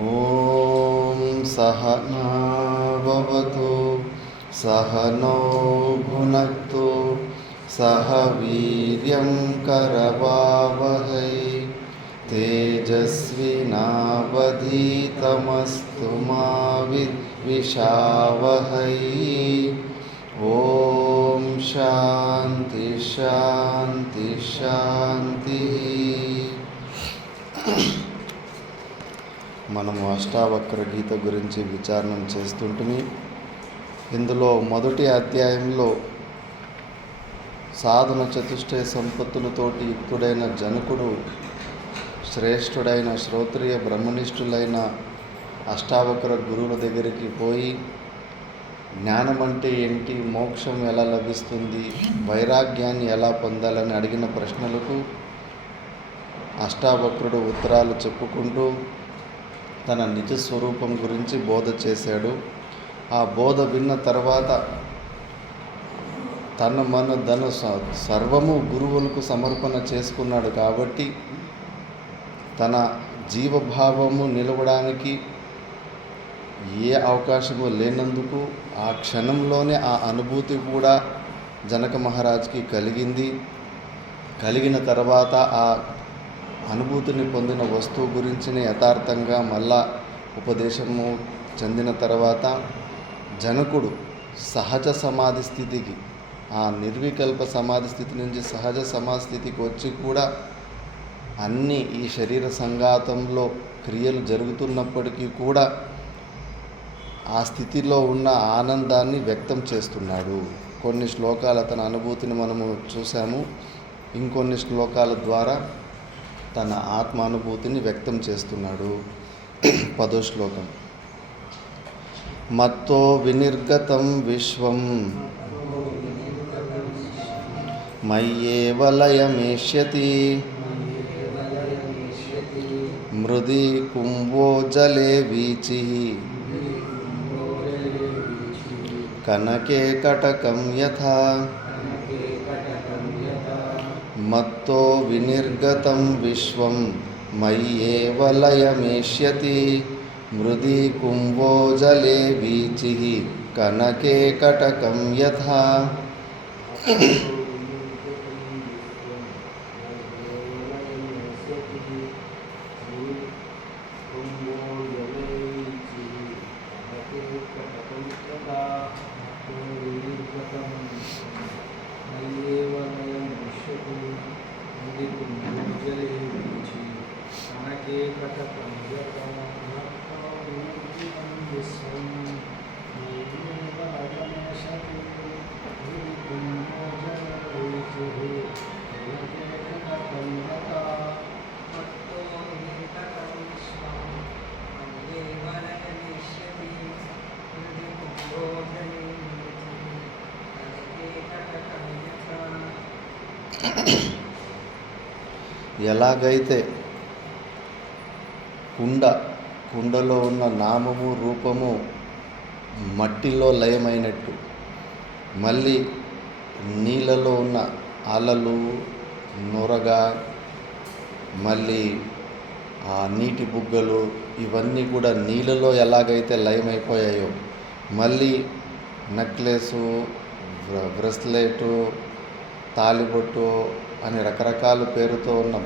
ఓం సహనా భవతు సహనౌ భునక్తు సహ వీర్యం కరవావహై తేజస్వినావధీతమస్తు మా విద్విషావహై. ఓం శాంతి శాంతి శాంతి. మనము అష్టావక్ర గీత గురించి విచారణ చేస్తుంటే ఇందులో మొదటి అధ్యాయంలో సాధన చతుష్టయ సంపత్తులతోటి యుక్తుడైన జనకుడు శ్రేష్ఠుడైన శ్రోత్రియ బ్రహ్మనిష్ఠులైన అష్టావక్ర గురువుల దగ్గరికి పోయి జ్ఞానం అంటే ఏంటి, మోక్షం ఎలా లభిస్తుంది, వైరాగ్యాన్ని ఎలా పొందాలని అడిగిన ప్రశ్నలకు అష్టావక్రుడు ఉత్తరాలు చెప్పుకుంటూ తన నిజ స్వరూపం గురించి బోధ చేశాడు. ఆ బోధ విన్న తర్వాత తన మన ధన సర్వము గురువులకు సమర్పణ చేసుకున్నాడు. కాబట్టి తన జీవభావము నిలవడానికి ఏ అవకాశము లేనందుకు ఆ క్షణంలోనే ఆ అనుభూతి కూడా జనక మహారాజ్కి కలిగిన తర్వాత ఆ అనుభూతిని పొందిన వస్తువు గురించిన యథార్థంగా మళ్ళా ఉపదేశము చెందిన తర్వాత జనకుడు సహజ సమాధి స్థితికి, ఆ నిర్వికల్ప సమాధి స్థితి నుంచి సహజ సమాధి స్థితికి వచ్చి కూడా అన్నీ ఈ శరీర సంఘాతంలో క్రియలు జరుగుతున్నప్పటికీ కూడా ఆ స్థితిలో ఉన్న ఆనందాన్ని వ్యక్తం చేస్తున్నాడు. కొన్ని శ్లోకాల తన అనుభూతిని మనము చూసాము. ఇంకొన్ని శ్లోకాల ద్వారా తన ఆత్మానుభూతిని వ్యక్తం చేస్తున్నాడు. 10వ శ్లోకం. మత్తో వినిర్గతం విశ్వం మయ్యేవ లయమేష్యతి మృది కుంభో జలే వీచిః కనకే కటకం యథా. మత్తో వినిర్గతం విశ్వం మయ్యేవ లయమేష్యతి మృది కుంభో జలే వీచిః కనకే కటకం యథా. ఎలాగైతే కుండలో ఉన్న నామము రూపము మట్టిలో లయమైనట్టు, మళ్ళీ నీళ్ళలో ఉన్న అలలు నొరగ, మళ్ళీ ఆ నీటి బుగ్గలు ఇవన్నీ కూడా నీళ్ళలో ఎలాగైతే లయమైపోయాయో, మళ్ళీ నెక్లెసు, బ్రెస్లెటు, తాలిబొట్టు అని రకరకాల పేరుతో ఉన్న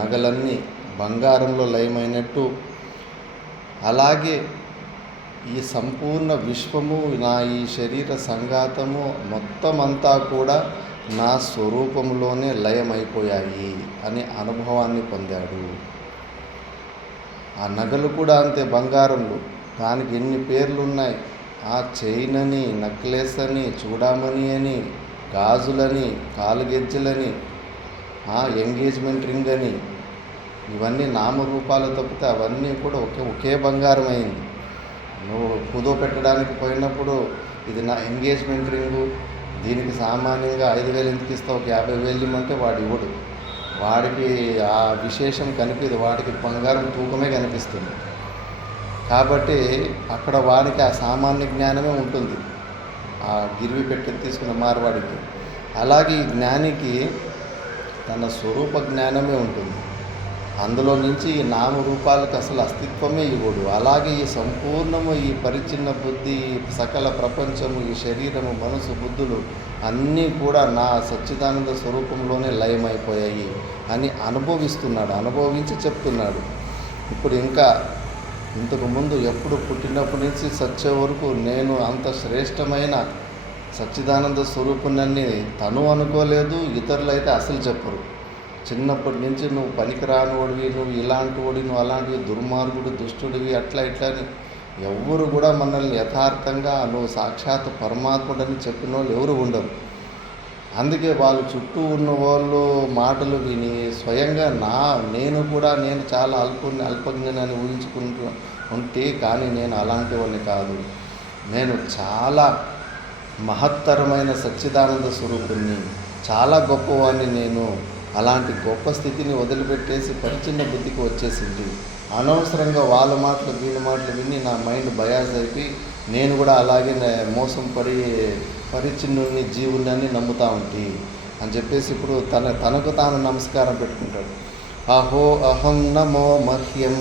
నగలన్నీ బంగారంలో లయమైనట్టు, అలాగే ఈ సంపూర్ణ విశ్వము, నా ఈ శరీర సంఘాతము మొత్తం అంతా కూడా నా స్వరూపంలోనే లయమైపోయాయి అని అనుభవాన్ని పొందాడు. ఆ నగలు కూడా అంతే, బంగారంలో దానికి ఎన్ని పేర్లు ఉన్నాయి. ఆ చైన్ అని, నెక్లెస్ అని, చూడామణి అని, గాజులని, కాలుగెజ్జలని, ఎంగేజ్మెంట్ రింగ్ అని, ఇవన్నీ నామరూపాలు తప్పితే అవన్నీ కూడా ఒకే బంగారం అయింది. నువ్వు కుదో పెట్టడానికి పోయినప్పుడు ఇది నా ఎంగేజ్మెంట్ రింగు, దీనికి సామాన్యంగా 5,000 ఎందుకు ఇస్తావు, 50,000 ఇమ్మంటే వాడు ఇవ్వడు. వాడికి ఆ విశేషం కనిపించదు, వాడికి బంగారం తూకమే కనిపిస్తుంది. కాబట్టి అక్కడ వాడికి ఆ సామాన్య జ్ఞానమే ఉంటుంది, ఆ గిరివి పెట్టి తీసుకున్న మార్వాడికి. అలాగే ఈ జ్ఞానికి తన స్వరూప జ్ఞానమే ఉంటుంది. అందులో నుంచి ఈ నామరూపాలకు అసలు అస్తిత్వమే ఇవ్వడు. అలాగే ఈ సంపూర్ణము ఈ పరిచ్ఛిన్న బుద్ధి, సకల ప్రపంచము, ఈ శరీరము, మనసు, బుద్ధులు అన్నీ కూడా నా సచ్చిదానంద స్వరూపంలోనే లయమైపోయాయి అని అనుభవిస్తున్నాడు, అనుభవించి చెప్తున్నాడు. ఇప్పుడు ఇంకా ఇంతకు ముందు ఎప్పుడు పుట్టినప్పటి నుంచి చచ్చే వరకు నేను అంత శ్రేష్టమైన సచ్చిదానంద స్వరూపుణ్ణి తను అనుకోలేదు, ఇతరులైతే అసలు చెప్పరు. చిన్నప్పటి నుంచి నువ్వు పనికిరానివాడివి, నువ్వు ఇలాంటి వాడివి, నువ్వు అలాంటివి, దుర్మార్గుడు, దుష్టుడివి, అట్లా ఇట్లా అని ఎవ్వరు కూడా మనల్ని యథార్థంగా నువ్వు సాక్షాత్ పరమాత్ముడని చెప్పిన వాళ్ళు ఎవరు ఉండరు. అందుకే వాళ్ళు చుట్టూ ఉన్న వాళ్ళు మాటలు విని స్వయంగా నేను చాలా అల్పజ్ఞానాన్ని ఊహించుకుంటూ ఉంటే, కానీ నేను అలాంటి వాడిని కాదు, నేను చాలా మహత్తరమైన సచ్చిదానంద స్వరూపుణ్ణి, చాలా గొప్పవాడిని నేను. అలాంటి గొప్ప స్థితిని వదిలిపెట్టేసి పరిచిన్న బుద్ధికి వచ్చేసింది. అనవసరంగా వాళ్ళ మాటలు వీళ్ళ మాటలు విని నా మైండ్ బయాస్ అయిపోయి నేను కూడా అలాగే మోసం పడి పరిచిన్నుని జీవుని నమ్ముతా ఉంటి అని చెప్పేసి ఇప్పుడు తనకు తాను నమస్కారం పెట్టుకుంటాడు. అహో అహం నమో మహ్యం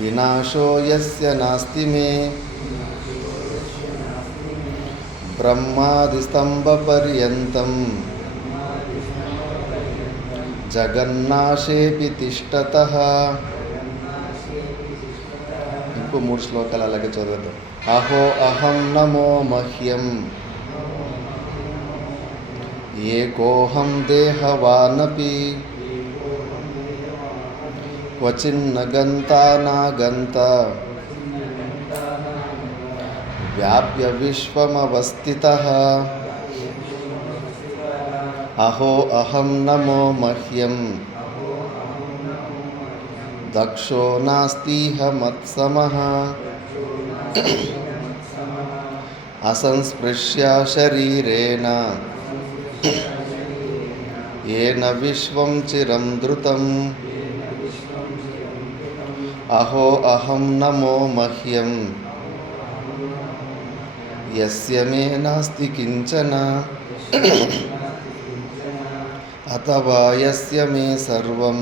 వినాశో యస్య నాస్తి మే బ్రహ్మాది స్తంభ పర్యంతం జగన్నాశేపి తిష్టతః. ఇంకో 3 శ్లోకాలు అలాగే చదువుతాం. అహో అహం నమో మహ్యం ఏకోహం దేహవానపి క్వచిన్న గంతా నాగంత వ్యాప్య విశ్వమవస్థితః. అహో అహం నమో మహ్యం దక్షో నాస్తిహ మత్సమః అసంస్పృశ్య శరీరేణ ఏన విశ్వం చిరం ధృతం. అహో అహం నమో మహ్యం యస్య మే నాస్తి కించన అథవా యస్య మే సర్వం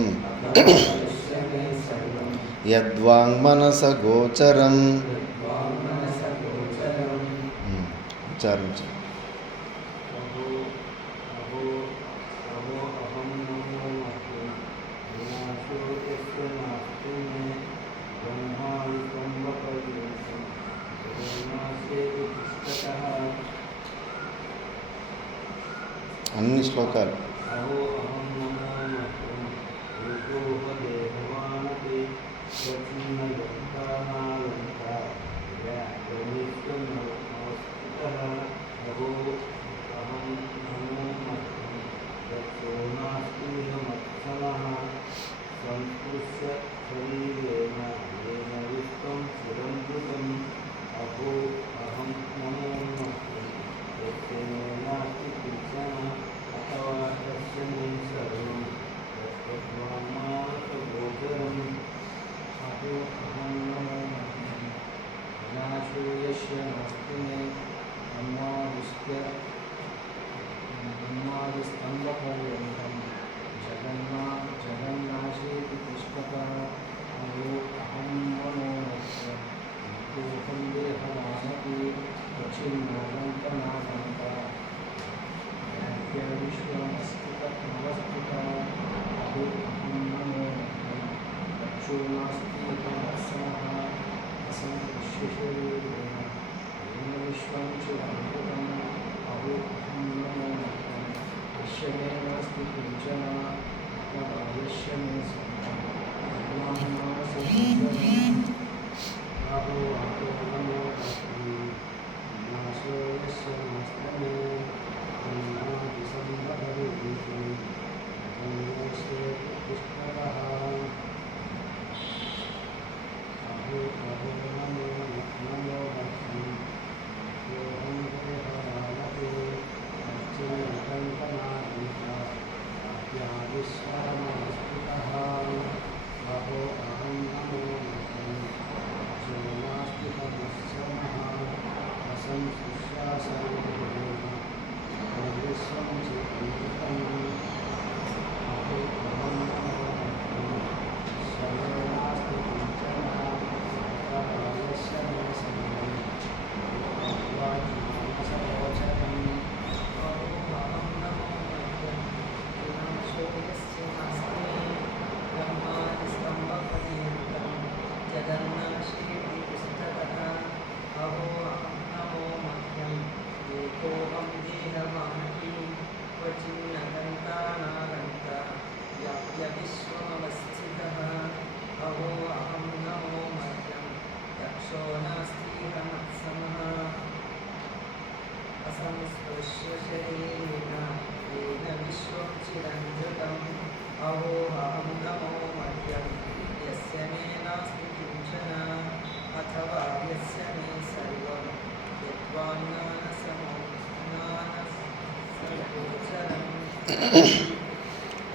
యద్వాంగ్మనస గోచరం. ఉచ్చారించు. అన్ని శ్లోకాలు.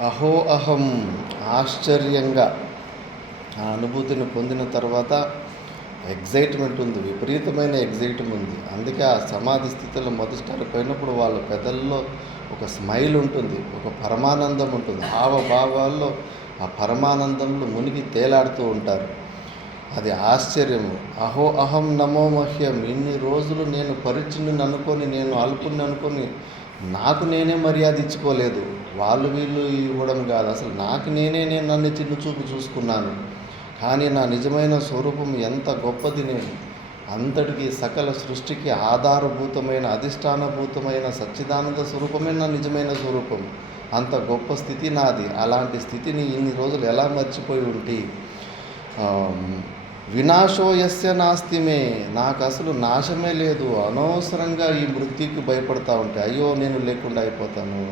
అహో అహం ఆశ్చర్యంగా ఆ అనుభూతిని పొందిన తర్వాత ఎగ్జైట్మెంట్ ఉంది, విపరీతమైన ఎగ్జైట్మెంట్ ఉంది. అందుకే ఆ సమాధి స్థితిలో మొదటిసారి పోయినప్పుడు వాళ్ళ పెదల్లో ఒక స్మైల్ ఉంటుంది, ఒక పరమానందం ఉంటుంది. హావభావాల్లో ఆ పరమానందంలో మునిగి తేలాడుతూ ఉంటారు. అది ఆశ్చర్యము. అహో అహం నమో మహ్యం. ఇన్ని రోజులు నేను పరిచ్ఛిన్నుని అనుకొని, నేను అల్పుని అనుకొని నాకు నేనే మర్యాద ఇచ్చుకోలేదు. వాళ్ళు వీళ్ళు ఇవ్వడం కాదు, అసలు నాకు నేను నన్ను చిన్న చూపు చూసుకున్నాను. కానీ నా నిజమైన స్వరూపం ఎంత గొప్పది. నేను అంతటికి సకల సృష్టికి ఆధారభూతమైన అధిష్టానభూతమైన సచ్చిదానంద స్వరూపమే నా నిజమైన స్వరూపం. అంత గొప్ప స్థితి నాది. అలాంటి స్థితిని ఇన్ని రోజులు ఎలా మర్చిపోయి ఉంటే వినాశో యస్య నాస్తిమే. నాకు అసలు నాశమే లేదు. అనవసరంగా ఈ మృత్యుకి భయపడతా ఉంటే అయ్యో నేను లేకుండా అయిపోతాను,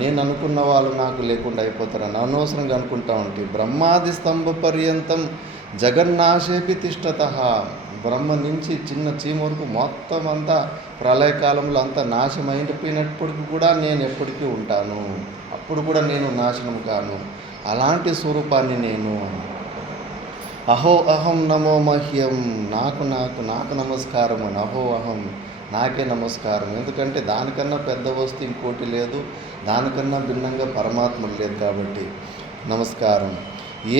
నేను అనుకున్న వాళ్ళు నాకు లేకుండా అయిపోతారని అనవసరంగా అనుకుంటా ఉంటే బ్రహ్మాది స్తంభ పర్యంతం జగన్నాశేపి తిష్టత. బ్రహ్మ నుంచి చిన్న చీమ వరకు మొత్తం అంతా ప్రళయకాలంలో అంతా నాశనం అయిపోయినప్పటికీ కూడా నేను ఎప్పటికీ ఉంటాను. అప్పుడు కూడా నేను నాశనం కాను. అలాంటి స్వరూపాన్ని నేను. అహో అహం నమో మహ్యం. నాకు నమస్కారం అని. అహో అహం, నాకే నమస్కారం. ఎందుకంటే దానికన్నా పెద్ద వస్తువు ఇంకోటి లేదు, దానికన్నా భిన్నంగా పరమాత్మ లేదు కాబట్టి నమస్కారం.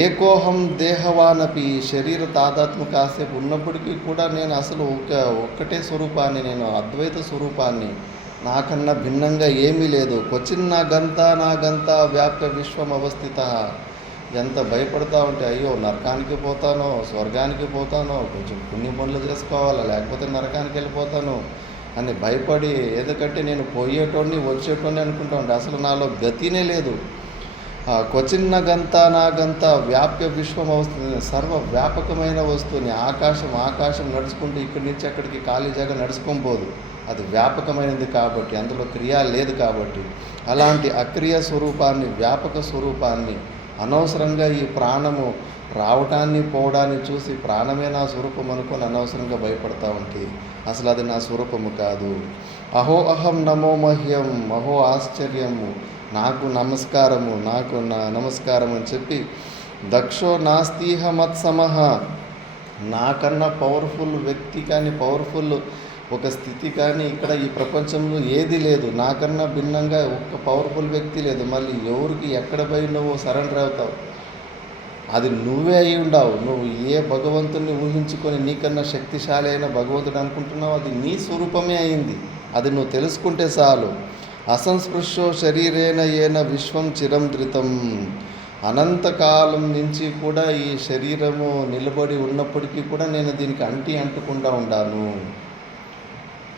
ఏకోహం దేహవానపి. శరీర తాదాత్మ కాసేపు ఉన్నప్పటికీ కూడా నేను అసలు ఒక్కటే స్వరూపాన్ని, నేను అద్వైత స్వరూపాన్ని. నాకన్నా భిన్నంగా ఏమీ లేదు. క్వచిన్ నా గంత వ్యాప్య విశ్వం అవస్థిత. ఎంత భయపడతా ఉంటే అయ్యో నరకానికి పోతానో స్వర్గానికి పోతానో, కొంచెం పుణ్య పనులు చేసుకోవాలా లేకపోతే నరకానికి వెళ్ళిపోతాను అని భయపడి, ఎందుకంటే నేను పోయేటోడిని వచ్చేటోడిని అనుకుంటా ఉంటే అసలు నాలో గతినే లేదు. క్వచిన్న గంత వ్యాప్య విశ్వం వస్తుంది. సర్వ వ్యాపకమైన వస్తువుని ఆకాశం నడుచుకుంటూ ఇక్కడి నుంచి అక్కడికి ఖాళీ జాగా నడుచుకొని పోదు. అది వ్యాపకమైనది కాబట్టి, అందులో క్రియ లేదు కాబట్టి. అలాంటి అక్రియ స్వరూపాన్ని, వ్యాపక స్వరూపాన్ని అనవసరంగా ఈ ప్రాణము రావటాన్ని పోవడాన్ని చూసి ప్రాణమే నా స్వరూపం అనుకొని అనవసరంగా భయపడతా ఉంటే అసలు అది నా స్వరూపము కాదు. అహో అహం నమో మహ్యం. అహో ఆశ్చర్యము, నాకు నమస్కారము, నాకు నా నమస్కారం అని చెప్పి దక్షో నాస్తిహ మత్సమః. నాకన్నా పవర్ఫుల్ వ్యక్తి కానీ, పవర్ఫుల్ ఒక స్థితి కానీ ఇక్కడ ఈ ప్రపంచంలో ఏది లేదు. నాకన్నా భిన్నంగా ఒక్క పవర్ఫుల్ వ్యక్తి లేదు. మళ్ళీ ఎవరికి ఎక్కడ పోయి నువ్వు సరెండర్ అవుతావు? అది నువ్వే అయి ఉండవు. నువ్వు ఏ భగవంతుని ఊహించుకొని నీకన్నా శక్తిశాలి అయిన భగవంతుడు అనుకుంటున్నావు, అది నీ స్వరూపమే అయింది. అది నువ్వు తెలుసుకుంటే చాలు. అసంస్పృశ్యో శరీరేణ ఏన విశ్వం చిరం ధృతం. అనంతకాలం నుంచి కూడా ఈ శరీరము నిలబడి ఉన్నప్పటికీ కూడా నేను దీనికి అంటుకుండా ఉండాను.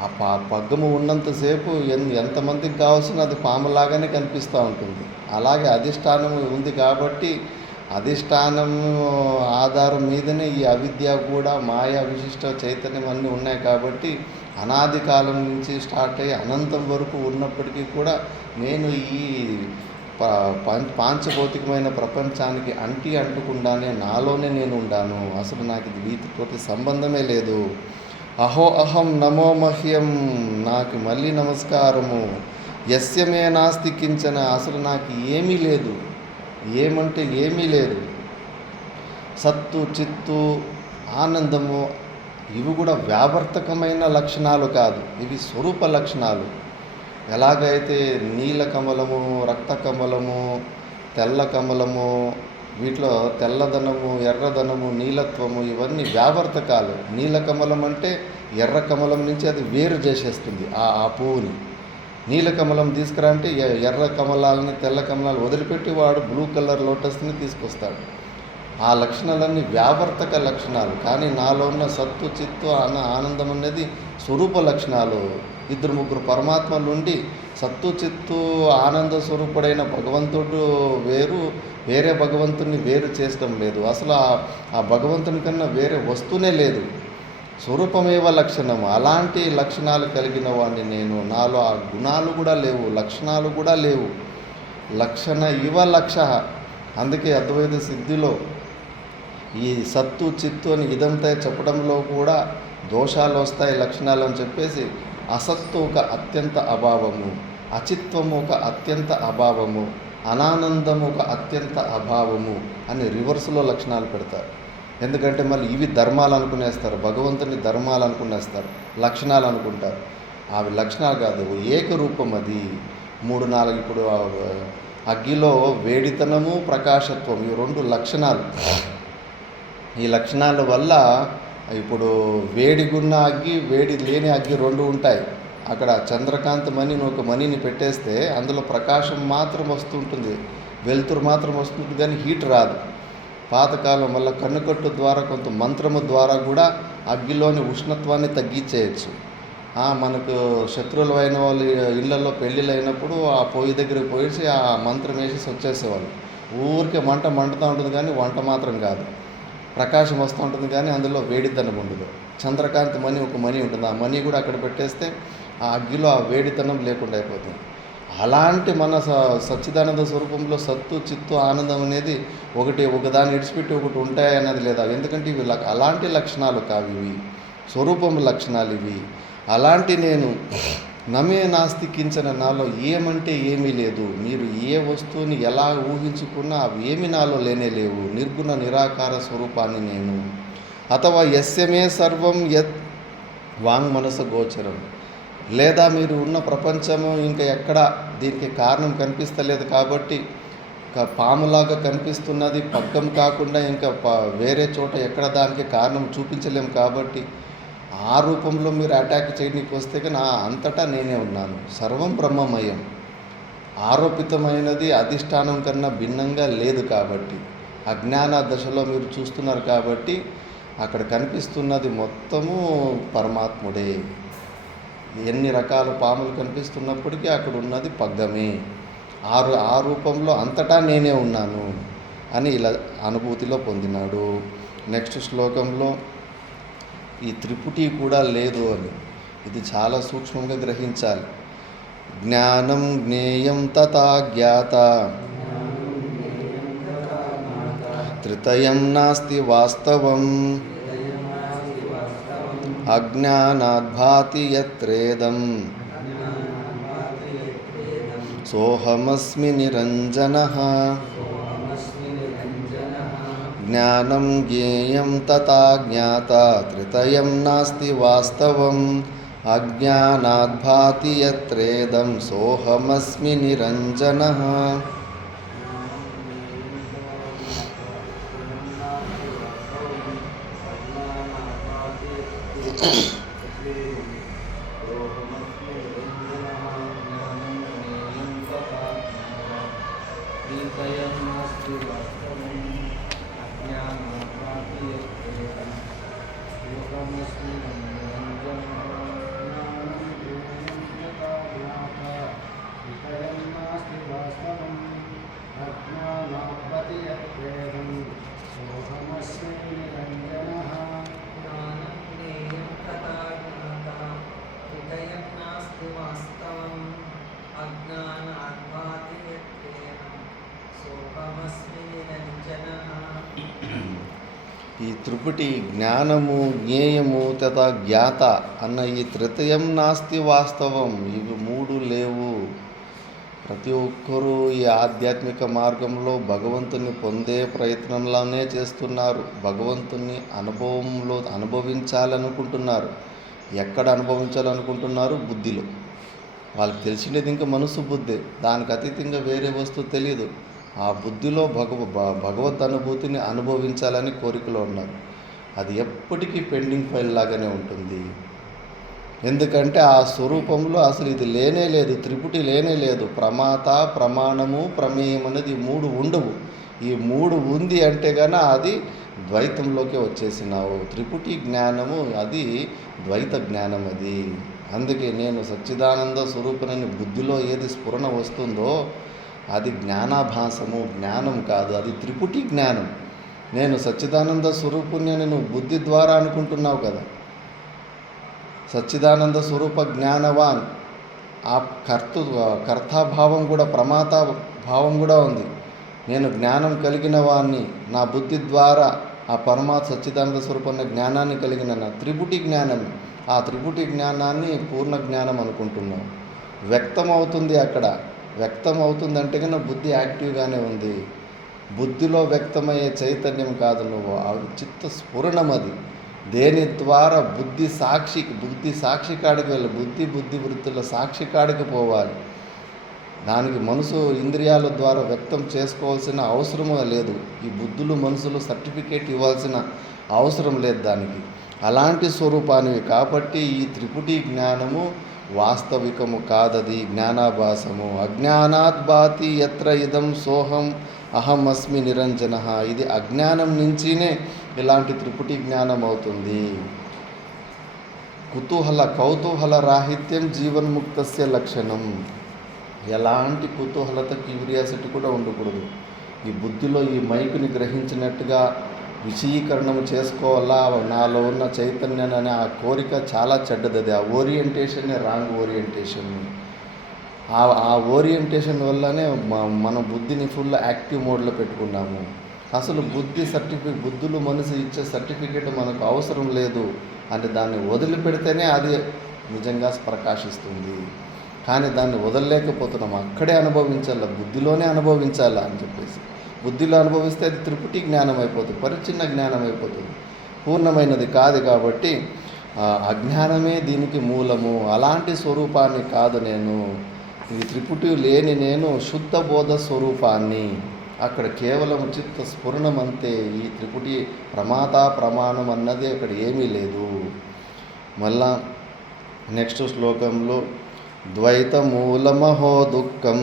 ఆ పగ్గము ఉన్నంతసేపు ఎంతమందికి కావాల్సిన అది పాములాగానే కనిపిస్తూ ఉంటుంది. అలాగే అధిష్టానము ఉంది కాబట్టి అధిష్టానం ఆధారం మీదనే ఈ అవిద్య కూడా, మాయా విశిష్ట చైతన్యం అన్నీ ఉన్నాయి కాబట్టి అనాది కాలం నుంచి స్టార్ట్ అయ్యి అనంతం వరకు ఉన్నప్పటికీ కూడా నేను ఈ పాంచభౌతికమైన ప్రపంచానికి అంటుకుండానే నాలోనే నేను ఉండాను. అసలు నాకు ఇది వీటితోటి సంబంధమే లేదు. అహో అహం నమో మహ్యం. నాకు మళ్ళీ నమస్కారము. యస్యమే నాస్తి కించన. అసలు నాకు ఏమీ లేదు. ఏమంటే ఏమీ లేదు. సత్తు చిత్తు ఆనందము ఇవి కూడా వ్యావర్తకమైన లక్షణాలు కాదు, ఇవి స్వరూప లక్షణాలు. ఎలాగైతే నీల కమలము, రక్త కమలము, తెల్ల కమలము, వీటిలో తెల్లదనము, ఎర్రదనము, నీలత్వము ఇవన్నీ వ్యావర్తకాలు. నీలకమలం అంటే ఎర్ర కమలం నుంచి అది వేరు చేసేస్తుంది ఆ పువ్వుని. నీలకమలం తీసుకురా అంటే ఎర్ర కమలాలని తెల్ల కమలాలు వదిలిపెట్టి వాడు బ్లూ కలర్ లోటస్ని తీసుకొస్తాడు. ఆ లక్షణాలన్నీ వ్యావర్తక లక్షణాలు. కానీ నాలో ఉన్న సత్తు చిత్తు ఆనందం అనేది స్వరూప లక్షణాలు. 2-3 పరమాత్మలు ఉండి సత్తు చిత్తు ఆనంద స్వరూపుడైన భగవంతుడు వేరు, వేరే భగవంతుని వేరు చేయడం లేదు. అసలు ఆ భగవంతుని కన్నా వేరే వస్తువునే లేదు. స్వరూపమేవ లక్షణము. అలాంటి లక్షణాలు కలిగిన వాడిని నేను. నాలో ఆ గుణాలు కూడా లేవు, లక్షణాలు కూడా లేవు. లక్షణ ఇవ లక్ష. అందుకే అద్వైత సిద్ధిలో ఈ సత్తు చిత్తు అని ఇదంతా చెప్పడంలో కూడా దోషాలు వస్తాయి లక్షణాలు అని చెప్పేసి అసత్తు ఒక అత్యంత అభావము. అచిత్వము ఒక అత్యంత అభావము, అనానందము ఒక అత్యంత అభావము అని రివర్స్లో లక్షణాలు పెడతారు. ఎందుకంటే మళ్ళీ ఇవి ధర్మాలు అనుకునేస్తారు, భగవంతుని ధర్మాలు అనుకునేస్తారు, లక్షణాలు అనుకుంటారు. అవి లక్షణాలు కాదు, ఏకరూపం. అది 3-4 ఇప్పుడు అగ్గిలో వేడితనము, ప్రకాశత్వం, ఈ 2 లక్షణాలు. ఈ లక్షణాల వల్ల ఇప్పుడు వేడిగున్న అగ్గి, వేడి లేని అగ్గి 2 ఉంటాయి. అక్కడ చంద్రకాంత మణిని ఒక మణిని పెట్టేస్తే అందులో ప్రకాశం మాత్రం వస్తుంటుంది, వెలుతురు మాత్రం వస్తుంటుంది, కానీ హీట్ రాదు. పాతకాలం వల్ల కన్నుకట్టు ద్వారా కొంత మంత్రము ద్వారా కూడా అగ్గిలోని ఉష్ణత్వాన్ని తగ్గించేయచ్చు. మనకు శత్రువులు అయిన వాళ్ళు ఇళ్లలో పెళ్ళిళ్ళు అయినప్పుడు ఆ పొయ్యి దగ్గరికి పోయేసి ఆ మంత్రం వేసేసి వచ్చేసేవాళ్ళు. ఊరికే మంట మండుతూ ఉంటుంది కానీ వంట మాత్రం కాదు, ప్రకాశం వస్తూ ఉంటుంది కానీ అందులో వేడితనం ఉండదు. చంద్రకాంతి మణి ఒక మణి ఉంటుంది, ఆ మణి కూడా అక్కడ పెట్టేస్తే ఆ అగ్గిలో ఆ వేడితనం లేకుండా అయిపోతుంది. అలాంటి మన సచ్చిదానంద స్వరూపంలో సత్తు, చిత్తు, ఆనందం అనేది ఒకదాన్ని విడిచిపెట్టి ఒకటి ఉంటాయన్నది లేదా. ఎందుకంటే ఇవి అలాంటి లక్షణాలు కావు, ఇవి స్వరూపం లక్షణాలు ఇవి. అలాంటి నేను నమే నాస్తి కించన, నాలో ఏమంటే ఏమీ లేదు. మీరు ఏ వస్తువుని ఎలా ఊహించుకున్నా అవి ఏమి నాలో లేనే లేవు. నిర్గుణ నిరాకార స్వరూపాన్ని నేను. అథవా యస్యమే సర్వం యత్ వాంగ్మనస గోచరం, లేదా మీరు ఉన్న ప్రపంచము ఇంకా ఎక్కడ దీనికి కారణం కనిపిస్తలేదు కాబట్టి పాములాగా కనిపిస్తున్నది, పగ్గం కాకుండా ఇంకా వేరే చోట ఎక్కడ దానికి కారణం చూపించలేము కాబట్టి ఆ రూపంలో మీరు అటాక్ చేయడానికి వస్తే కానీ అంతటా నేనే ఉన్నాను. సర్వం బ్రహ్మమయం, ఆరోపితమైనది అధిష్టానం కన్నా భిన్నంగా లేదు కాబట్టి అజ్ఞాన దశలో మీరు చూస్తున్నారు కాబట్టి అక్కడ కనిపిస్తున్నది మొత్తము పరమాత్ముడే. ఎన్ని రకాల పాములు కనిపిస్తున్నప్పటికీ అక్కడ ఉన్నది పగ్గమే. ఆ రూపంలో అంతటా నేనే ఉన్నాను అని ఇలా అనుభూతిలో పొందినాడు. నెక్స్ట్ శ్లోకంలో ఈ త్రిపుటి కూడా లేదు అని, ఇది చాలా సూక్ష్మంగా గ్రహించాలి. జ్ఞానం జ్ఞేయం తథా జ్ఞాత త్రితయం నాస్తి వాస్తవం అజ్ఞానాద్ భాతి యత్రేదం సోహమస్మి నిరంజనః. జ్ఞానం జ్ఞేయం తథా జ్ఞాత త్రితయం నాస్తి వాస్తవం అజ్ఞానాద్ భాతి యత్రేదం సోహమస్మి నిరంజనః. ఈ త్రిపుటి జ్ఞానము జ్ఞేయము తథా జ్ఞాత అన్న ఈ త్రితయం నాస్తి వాస్తవం, ఇవి 3 లేవు. ప్రతి ఒక్కరూ ఈ ఆధ్యాత్మిక మార్గంలో భగవంతుని పొందే ప్రయత్నంలోనే చేస్తున్నారు. భగవంతుని అనుభవంలో అనుభవించాలనుకుంటున్నారు. ఎక్కడ అనుభవించాలనుకుంటున్నారు? బుద్ధిలో. వాళ్ళకి తెలిసినది ఇంకా మనసు బుద్ధి, దానికి అతీతంగా వేరే వస్తువు తెలియదు. ఆ బుద్ధిలో భగవత్ అనుభూతిని అనుభవించాలని కోరికలో ఉన్నారు. అది ఎప్పటికీ పెండింగ్ ఫైల్ లాగానే ఉంటుంది. ఎందుకంటే ఆ స్వరూపంలో అసలు ఇది లేనే లేదు, త్రిపుటి లేనే లేదు. ప్రమాత, ప్రమాణము, ప్రమేయం అనేది 3 ఉండవు. ఈ 3 ఉంది అంటే గాన అది ద్వైతంలోకే వచ్చేసినావు. త్రిపుటి జ్ఞానము అది ద్వైత జ్ఞానం. అది అందుకే నేను సచ్చిదానంద స్వరూపునని బుద్ధిలో ఏది స్ఫురణ వస్తుందో అది జ్ఞానాభాసము, జ్ఞానం కాదు, అది త్రిపుటి జ్ఞానం. నేను సచ్చిదానంద స్వరూపుణ్ణి అని నువ్వు బుద్ధి ద్వారా అనుకుంటున్నావు కదా. సచ్చిదానంద స్వరూప జ్ఞానవాన్, ఆ కర్తాభావం కూడా, ప్రమాత భావం కూడా ఉంది. నేను జ్ఞానం కలిగిన వాణ్ణి, నా బుద్ధి ద్వారా ఆ పరమాత్మ సచ్చిదానంద స్వరూపమైన జ్ఞానాన్ని కలిగిన నా త్రిపుటి జ్ఞానం. ఆ త్రిపుటి జ్ఞానాన్ని పూర్ణ జ్ఞానం అనుకుంటున్నావు. వ్యక్తం అవుతుంది అక్కడ. వ్యక్తం అవుతుంది అంటే కన్నా బుద్ధి యాక్టివ్గానే ఉంది. బుద్ధిలో వ్యక్తమయ్యే చైతన్యం కాదు నువ్వు, అది చిత్త స్ఫురణం. అది దేని ద్వారా బుద్ధి సాక్షి కాడికి వెళ్ళి బుద్ధి వృత్తుల సాక్షి కాడికి పోవాలి. దానికి మనసు ఇంద్రియాల ద్వారా వ్యక్తం చేసుకోవాల్సిన అవసరమే లేదు. ఈ బుద్ధులు మనసులు సర్టిఫికేట్ ఇవ్వాల్సిన అవసరం లేదు దానికి. అలాంటి స్వరూపానివి కాబట్టి ఈ త్రిపుటి జ్ఞానము వాస్తవికము కాదది, జ్ఞానాభాసము. అజ్ఞానాత్ భాతి యత్ర ఇదం సోహం అహం అస్మి నిరంజన. ఇది అజ్ఞానం నుంచినే ఇలాంటి త్రిపుటి జ్ఞానం అవుతుంది. కౌతూహల రాహిత్యం జీవన్ముక్తస్య లక్షణం. ఎలాంటి కుతూహలత, క్యూరియాసిటీ కూడా ఉండకూడదు. ఈ బుద్ధిలో ఈ మైకుని గ్రహించినట్టుగా విషయీకరణం చేసుకోవాలా, నాలో ఉన్న చైతన్యాన్ని అనే ఆ కోరిక చాలా చెడ్డది. అది ఆ ఓరియంటేషన్నే రాంగ్ ఓరియంటేషన్. ఆ ఓరియంటేషన్ వల్లనే మన బుద్ధిని ఫుల్ యాక్టివ్ మోడ్లో పెట్టుకున్నాము. అసలు బుద్ధులు మనసు ఇచ్చే సర్టిఫికేట్ మనకు అవసరం లేదు అని దాన్ని వదిలిపెడితేనే అది నిజంగా ప్రకాశిస్తుంది. కానీ దాన్ని వదలలేకపోతున్నాం. అక్కడే అనుభవించాల, బుద్ధిలోనే అనుభవించాలా అని చెప్పేసి. బుద్ధిలో అనుభవిస్తే అది త్రిపుటి జ్ఞానం అయిపోతుంది, పరిచ్ఛిన్న జ్ఞానం అయిపోతుంది, పూర్ణమైనది కాదు. కాబట్టి అజ్ఞానమే దీనికి మూలము. అలాంటి స్వరూపాన్ని కాదు నేను, ఇది త్రిపుటి లేని నేను శుద్ధ బోధ స్వరూపాన్ని. అక్కడ కేవలం చిత్త స్ఫురణం అంతే. ఈ త్రిపుటి ప్రమాణం అన్నది అక్కడ ఏమీ లేదు. మళ్ళా నెక్స్ట్ శ్లోకంలో ద్వైతమూలమహో దుఃఖం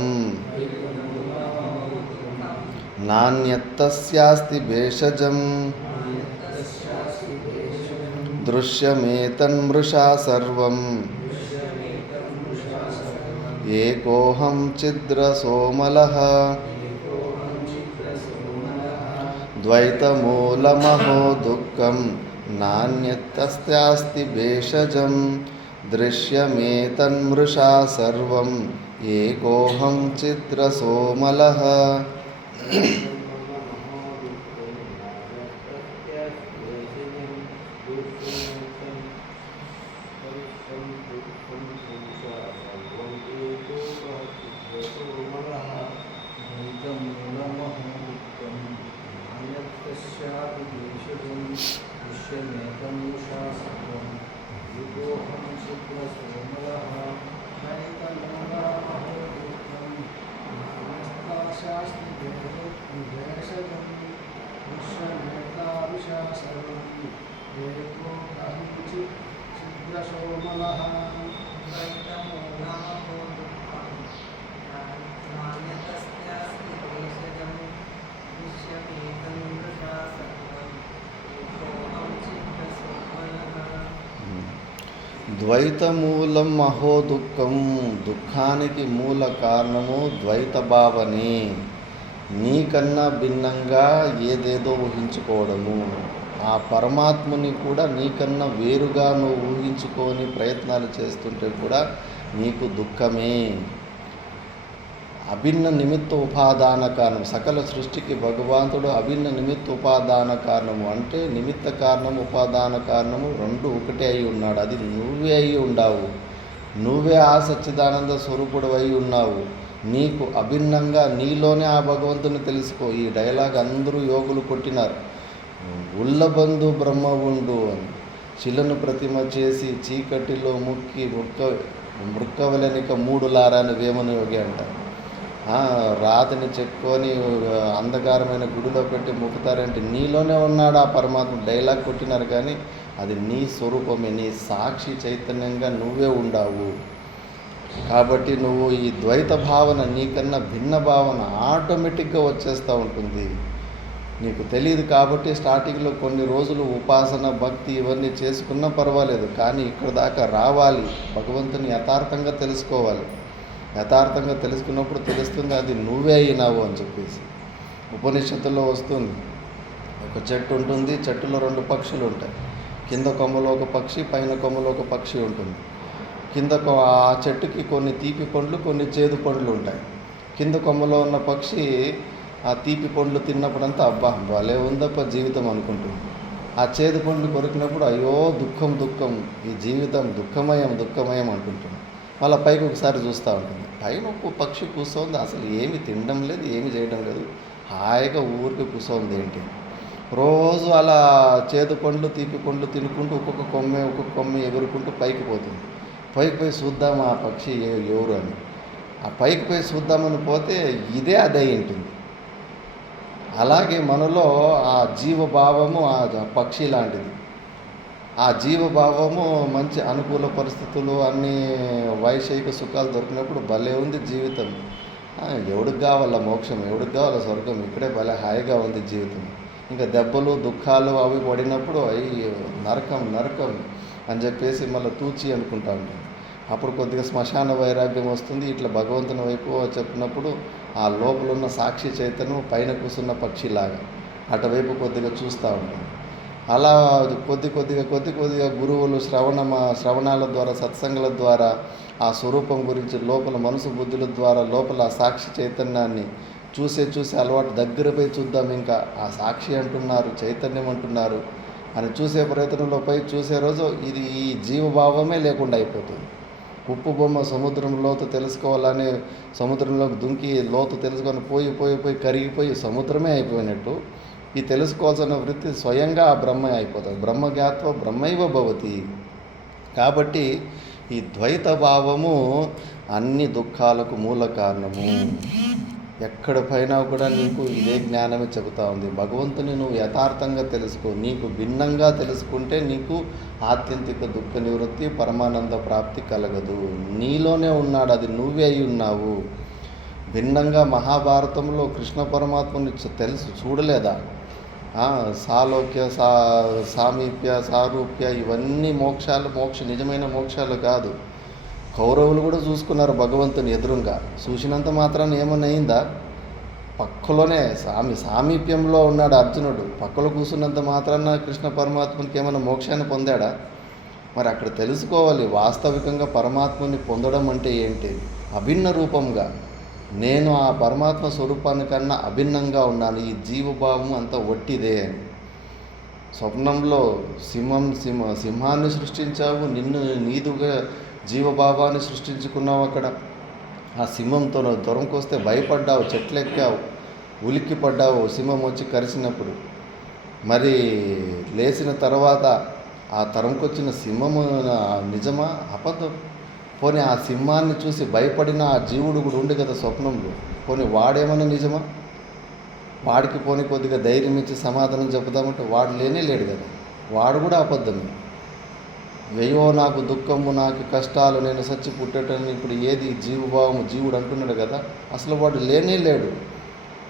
నాణ్యత్తస్యాస్తి భేషజం దృశ్యమేతన్మృషా సర్వం ఏకోహం ఛిద్రసోమలః. ద్వైతమూలమహో దుఃఖం నాణ్యత్తస్యాస్తి భేషజం దృశ్యమేతన్మృషా సర్వం ఏకోహం ఛిద్రసోమలః. ద్వైతమూలం మహో దుఃఖం. దుఃఖానికి మూల కారణము ద్వైత భావనే. నీకన్నా భిన్నంగా ఏదేదో ఊహించుకోవడము. ఆ పరమాత్మని కూడా నీకన్నా వేరుగా నువ్వు ఊహించుకొని ప్రయత్నాలు చేస్తుంటే కూడా నీకు దుఃఖమే. అభిన్న నిమిత్త ఉపాదాన కారణం. సకల సృష్టికి భగవంతుడు అభిన్న నిమిత్త ఉపాదాన కారణము. అంటే నిమిత్త కారణము, ఉపాదాన కారణము రెండు ఒకటే అయి ఉన్నాడు. అది నువ్వే అయి ఉండావు. నువ్వే ఆ సచ్చిదానంద స్వరూపుడు అయి ఉన్నావు. నీకు అభిన్నంగా నీలోనే ఆ భగవంతుని తెలుసుకో. ఈ డైలాగ్ అందరూ యోగులు కొట్టినారు. ఉల్లబంధు బ్రహ్మ ఉండు అని. శిలను ప్రతిమ చేసి చీకటిలో ముక్కి మృక్కవలనిక మూడులారాని వేమన యోగి అంటారు. రాతిని చెక్కుని అంధకారమైన గుడిలో పెట్టి మొక్కుతారంటే నీలోనే ఉన్నాడు ఆ పరమాత్మ. డైలాగ్ కొట్టినారు కానీ అది నీ స్వరూపమే, నీ సాక్షి చైతన్యంగా నువ్వే ఉండావు. కాబట్టి నువ్వు ఈ ద్వైత భావన, నీకన్నా భిన్న భావన ఆటోమేటిక్గా వచ్చేస్తూ ఉంటుంది. నీకు తెలియదు కాబట్టి స్టార్టింగ్లో కొన్ని రోజులు ఉపాసన, భక్తి ఇవన్నీ చేసుకున్నా పర్వాలేదు. కానీ ఇక్కడ దాకా రావాలి, భగవంతుని యథార్థంగా తెలుసుకోవాలి. యథార్థంగా తెలుసుకున్నప్పుడు తెలుస్తుంది అది నువ్వే అయినావు అని చెప్పేసి. ఉపనిషత్తుల్లో వస్తుంది, ఒక చెట్టు ఉంటుంది, చెట్టులో రెండు పక్షులు ఉంటాయి. కింద కొమ్మలో ఒక పక్షి, పైన కొమ్మలో ఒక పక్షి ఉంటుంది. కింద ఆ చెట్టుకి కొన్ని తీపి పండ్లు, కొన్ని చేదు పండ్లు ఉంటాయి. కింద కొమ్మలో ఉన్న పక్షి ఆ తీపి పండ్లు తిన్నప్పుడంతా అబ్బా భలే ఉందప్ప జీవితం అనుకుంటుంది. ఆ చేదు పండ్లు కొరికినప్పుడు అయ్యో దుఃఖం దుఃఖం, ఈ జీవితం దుఃఖమయం దుఃఖమయం అంటుంటుంది. మళ్ళీ పైకి ఒకసారి చూస్తూ ఉంటుంది. పైన ఒక పక్షి కూర్చోంది, అసలు ఏమి తినడం లేదు, ఏమి చేయడం లేదు, హాయిగా ఊరికి కూర్చోంది ఏంటి. రోజు అలా చేదు పండ్లు తీపి పండ్లు తినుకుంటూ ఒక్కొక్క కొమ్మ ఎగురుకుంటూ పైకి పోతుంది. పైకి పోయి చూద్దాం ఆ పక్షి ఎవరు అని. ఆ పైకి పోయి చూద్దామని పోతే ఇదే అదే ఉంటుంది. అలాగే మనలో ఆ జీవభావము ఆ పక్షి లాంటిది. ఆ జీవభావము మంచి అనుకూల పరిస్థితులు అన్నీ వైషయిక సుఖాలు దొరికినప్పుడు భలే ఉంది జీవితం. ఎవడికి కావాల మోక్షం, ఎవడికి కావాల స్వర్గం, ఇక్కడే భలే హాయిగా ఉంది జీవితం. ఇంకా దెబ్బలు దుఃఖాలు అవి పడినప్పుడు అయ్యి నరకం నరకం అని చెప్పేసి మళ్ళీ తూచి అనుకుంటా ఉంటాం. అప్పుడు కొద్దిగా శ్మశాన వైరాగ్యం వస్తుంది. ఇట్లా భగవంతుని వైపు చెప్పినప్పుడు ఆ లోపల ఉన్న సాక్షి చైతన్యం పైన కూర్చున్న పక్షిలాగా అటువైపు కొద్దిగా చూస్తూ ఉంటాం. అలా కొద్దిగా గురువులు శ్రవణాల ద్వారా సత్సంగాల ద్వారా ఆ స్వరూపం గురించి లోపల మనసు బుద్ధుల ద్వారా లోపల ఆ సాక్షి చైతన్యాన్ని చూసే అలవాటు దగ్గర పోయి చూద్దాం, ఇంకా ఆ సాక్షి అంటున్నారు, చైతన్యం అంటున్నారు అని చూసే ప్రయత్నంలో పోయి చూసే రోజు ఇది ఈ జీవభావమే లేకుండా అయిపోతుంది. ఉప్పు బొమ్మ సముద్రం లోతు తెలుసుకోవాలని సముద్రంలోకి దుంకి లోతు తెలుసుకొని పోయి కరిగిపోయి సముద్రమే అయిపోయినట్టు ఈ తెలుసుకోవాల్సిన వృత్తి స్వయంగా ఆ బ్రహ్మ అయిపోతుంది. బ్రహ్మజ్ఞాత్వ బ్రహ్మైవ భవతి. కాబట్టి ఈ ద్వైత భావము అన్ని దుఃఖాలకు మూల కారణము. ఎక్కడ పైన కూడా నీకు ఇదే జ్ఞానమే చెబుతా ఉంది. భగవంతుని నువ్వు యథార్థంగా తెలుసుకో, నీకు భిన్నంగా తెలుసుకుంటే నీకు ఆత్యంతిక దుఃఖ నివృత్తి పరమానంద ప్రాప్తి కలగదు. నీలోనే ఉన్నాడు, అది నువ్వే అయి ఉన్నావు. భిన్నంగా మహాభారతంలో కృష్ణ పరమాత్మని తెలుసు చూడలేదా? సాలోక్య సామీప్య సారూప్య ఇవన్నీ నిజమైన మోక్షాలు కాదు. కౌరవులు కూడా చూసుకున్నారు భగవంతుని ఎదురుగా. చూసినంత మాత్రాన్ని ఏమన్నా అయిందా? పక్కలోనే సామీప్యంలో ఉన్నాడు అర్జునుడు. పక్కలో కూర్చున్నంత మాత్రాన కృష్ణ పరమాత్మనికి ఏమైనా మోక్షాన్ని పొందాడా? మరి అక్కడ తెలుసుకోవాలి వాస్తవికంగా పరమాత్మని పొందడం అంటే ఏంటి. అభిన్న రూపంగా నేను ఆ పరమాత్మ స్వరూపానికన్నా అభిన్నంగా ఉన్నాను. ఈ జీవభావం అంతా ఒట్టిదే అని. స్వప్నంలో సింహాన్ని సృష్టించావు, నీదుగా జీవభావాన్ని సృష్టించుకున్నావు. అక్కడ ఆ సింహంతో దొరంకొస్తే భయపడ్డావు, చెట్లెక్కావు, ఉలిక్కి పడ్డావు సింహం వచ్చి కరిసినప్పుడు. మరి లేచిన తర్వాత ఆ తరంకొచ్చిన సింహము నిజమా అబద్ధం? పోనీ ఆ సింహాన్ని చూసి భయపడిన ఆ జీవుడు కూడా ఉండి కదా స్వప్నంలో, పోనీ వాడేమన్నా నిజమా? వాడికి పోనీ కొద్దిగా ధైర్యం ఇచ్చి సమాధానం చెబుదామంటే వాడు లేడు కదా, వాడు కూడా అబద్ధమే. అయ్యో నాకు దుఃఖము, నాకు కష్టాలు, నేను సచ్చి పుట్టేటని ఇప్పుడు ఏది జీవభావము, జీవుడు అంటున్నాడు కదా, అసలు వాడు లేడు.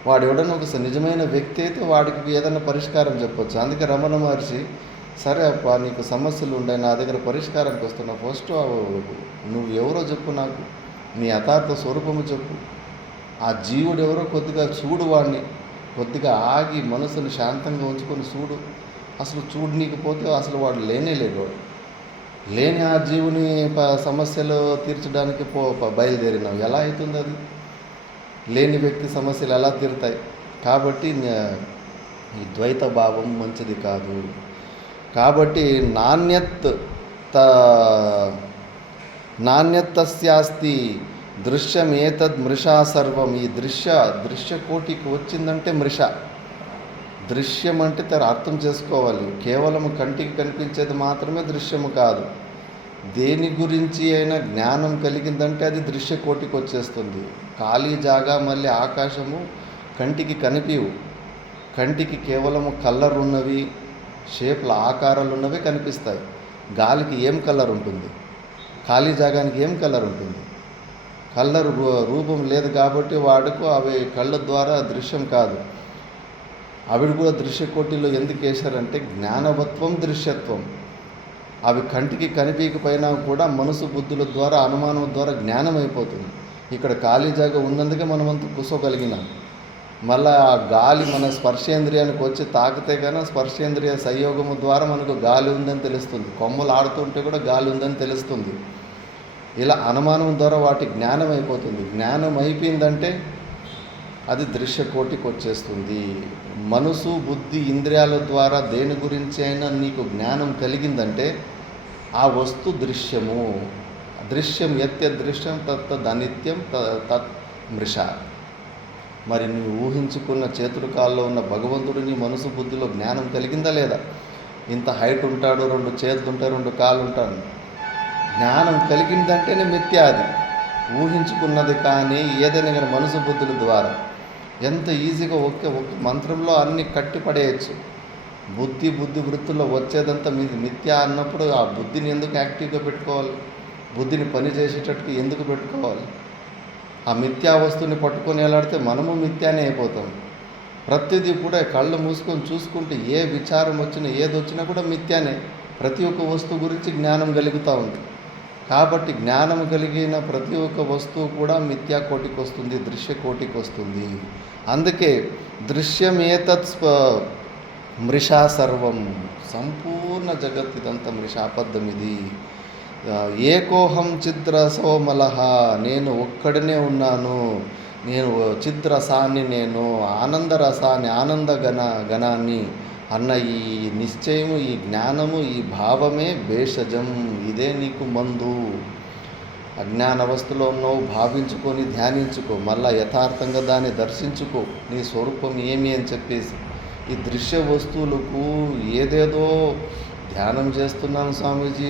వాడు ఎవడన్నా ఒక నిజమైన వ్యక్తి అయితే వాడికి ఏదైనా పరిష్కారం చెప్పొచ్చు. అందుకే రమణ మహర్షి, సరే అప్ప నీకు సమస్యలు ఉన్నాయి, నా దగ్గర పరిష్కారానికి వస్తున్నావు, ఫస్ట్ నువ్వు ఎవరో చెప్పు, నాకు నీ యథార్థ స్వరూపము చెప్పు, ఆ జీవుడు ఎవరో కొద్దిగా చూడు, వాడిని కొద్దిగా ఆగి మనసుని శాంతంగా ఉంచుకొని చూడు. అసలు చూడనీకపోతే అసలు వాడు లేడు. వాడు లేని ఆ జీవుని సమస్యలు తీర్చడానికి బయలుదేరినావు. ఎలా అవుతుంది అది? లేని వ్యక్తి సమస్యలు ఎలా తీరుతాయి? కాబట్టి ఈ ద్వైత భావం మంచిది కాదు. కాబట్టి నాణ్యతస్యాస్తి దృశ్యమేతద్ మృషా సర్వం. ఈ దృశ్య కోటికి వచ్చిందంటే మృష. దృశ్యం అంటే అర్థం చేసుకోవాలి. కేవలం కంటికి కనిపించేది మాత్రమే దృశ్యము కాదు. దేని గురించి అయినా జ్ఞానం కలిగిందంటే అది దృశ్య కోటికి వచ్చేస్తుంది. ఖాళీ జాగా మళ్ళీ ఆకాశము కంటికి కనిపివు. కంటికి కేవలము కలర్ ఉన్నవి, షేప్ల ఆకారాలు ఉన్నవి కనిపిస్తాయి. గాలికి ఏం కలర్ ఉంటుంది? ఖాళీ జాగానికి ఏం కలర్ ఉంటుంది? కలర్ రూపం లేదు కాబట్టి వాడుకు అవి కళ్ళ ద్వారా దృశ్యం కాదు. అవి కూడా దృశ్యకోటిలో ఎందుకు వేశారంటే జ్ఞానవత్వం దృశ్యత్వం. అవి కంటికి కనిపించకపోయినా కూడా మనసు బుద్ధుల ద్వారా అనుమానం ద్వారా జ్ఞానం అయిపోతుంది. ఇక్కడ ఖాళీ జాగా ఉన్నందుకే మనమంతా కూర్చోగలిగినాం. మళ్ళీ ఆ గాలి మన స్పర్శేంద్రియానికి వచ్చి తాకితే కానీ స్పర్శేంద్రియ సంయోగము ద్వారా మనకు గాలి ఉందని తెలుస్తుంది. కొమ్మలు ఆడుతుంటే కూడా గాలి ఉందని తెలుస్తుంది. ఇలా అనుమానం ద్వారా వాటి జ్ఞానం అయిపోతుంది. జ్ఞానం అయిపోయిందంటే అది దృశ్యకోటికి వచ్చేస్తుంది. మనసు బుద్ధి ఇంద్రియాల ద్వారా దేని గురించి అయినా నీకు జ్ఞానం కలిగిందంటే ఆ వస్తు దృశ్యము. దృశ్యం యత్యదృశ్యం తత్తదనిత్యం తత్ మృష. మరి నువ్వు ఊహించుకున్న చేతుల కాల్లో ఉన్న భగవంతుడు నీ మనసు బుద్ధిలో జ్ఞానం కలిగిందా లేదా? ఇంత హైట్ ఉంటాడు, 2 చేతులు ఉంటాయి, 2 కాళ్ళు ఉంటాడు, జ్ఞానం కలిగిందంటేనే మిథ్య. అది ఊహించుకున్నది. కానీ ఏదైనా కానీ మనసు బుద్ధుల ద్వారా ఎంత ఈజీగా ఒక్క మంత్రంలో అన్నీ కట్టిపడేయచ్చు. బుద్ధి వృత్తుల్లో వచ్చేదంతా మీది మిథ్య అన్నప్పుడు ఆ బుద్ధిని ఎందుకు యాక్టివ్గా పెట్టుకోవాలి? బుద్ధిని పని చేసేటట్టుగా ఎందుకు పెట్టుకోవాలి? ఆ మిథ్యా వస్తువుని పట్టుకొని వెళ్ళాడితే మనము మిథ్యానే అయిపోతాం. ప్రతిదీ కూడా కళ్ళు మూసుకొని చూసుకుంటే ఏ విచారం వచ్చినా ఏది వచ్చినా కూడా మిథ్యానే. ప్రతి ఒక్క వస్తువు గురించి జ్ఞానం కలుగుతూ ఉంది. కాబట్టి జ్ఞానం కలిగిన ప్రతి ఒక్క వస్తువు కూడా మిథ్యా కోటికి వస్తుంది, దృశ్య కోటికి వస్తుంది. అందుకే దృశ్యమేతత్ మృషా సర్వం, సంపూర్ణ జగత్ ఇదంతా మృషాబద్ధం. ఇది ఏకోహం చిద్రసోమలహ, నేను ఒక్కడనే ఉన్నాను, నేను చిద్రసాన్ని, నేను ఆనందరసాన్ని, గణాన్ని అన్న ఈ నిశ్చయము, ఈ జ్ఞానము, ఈ భావమే భేషజం. ఇదే నీకు మందు. అజ్ఞానవస్థలో ఉన్నావు, భావించుకొని ధ్యానించుకో, మళ్ళా యథార్థంగా దాన్ని దర్శించుకో, నీ స్వరూపం ఏమి అని చెప్పేసి. ఈ దృశ్య వస్తువులకు ఏదేదో ధ్యానం చేస్తున్నాను స్వామీజీ,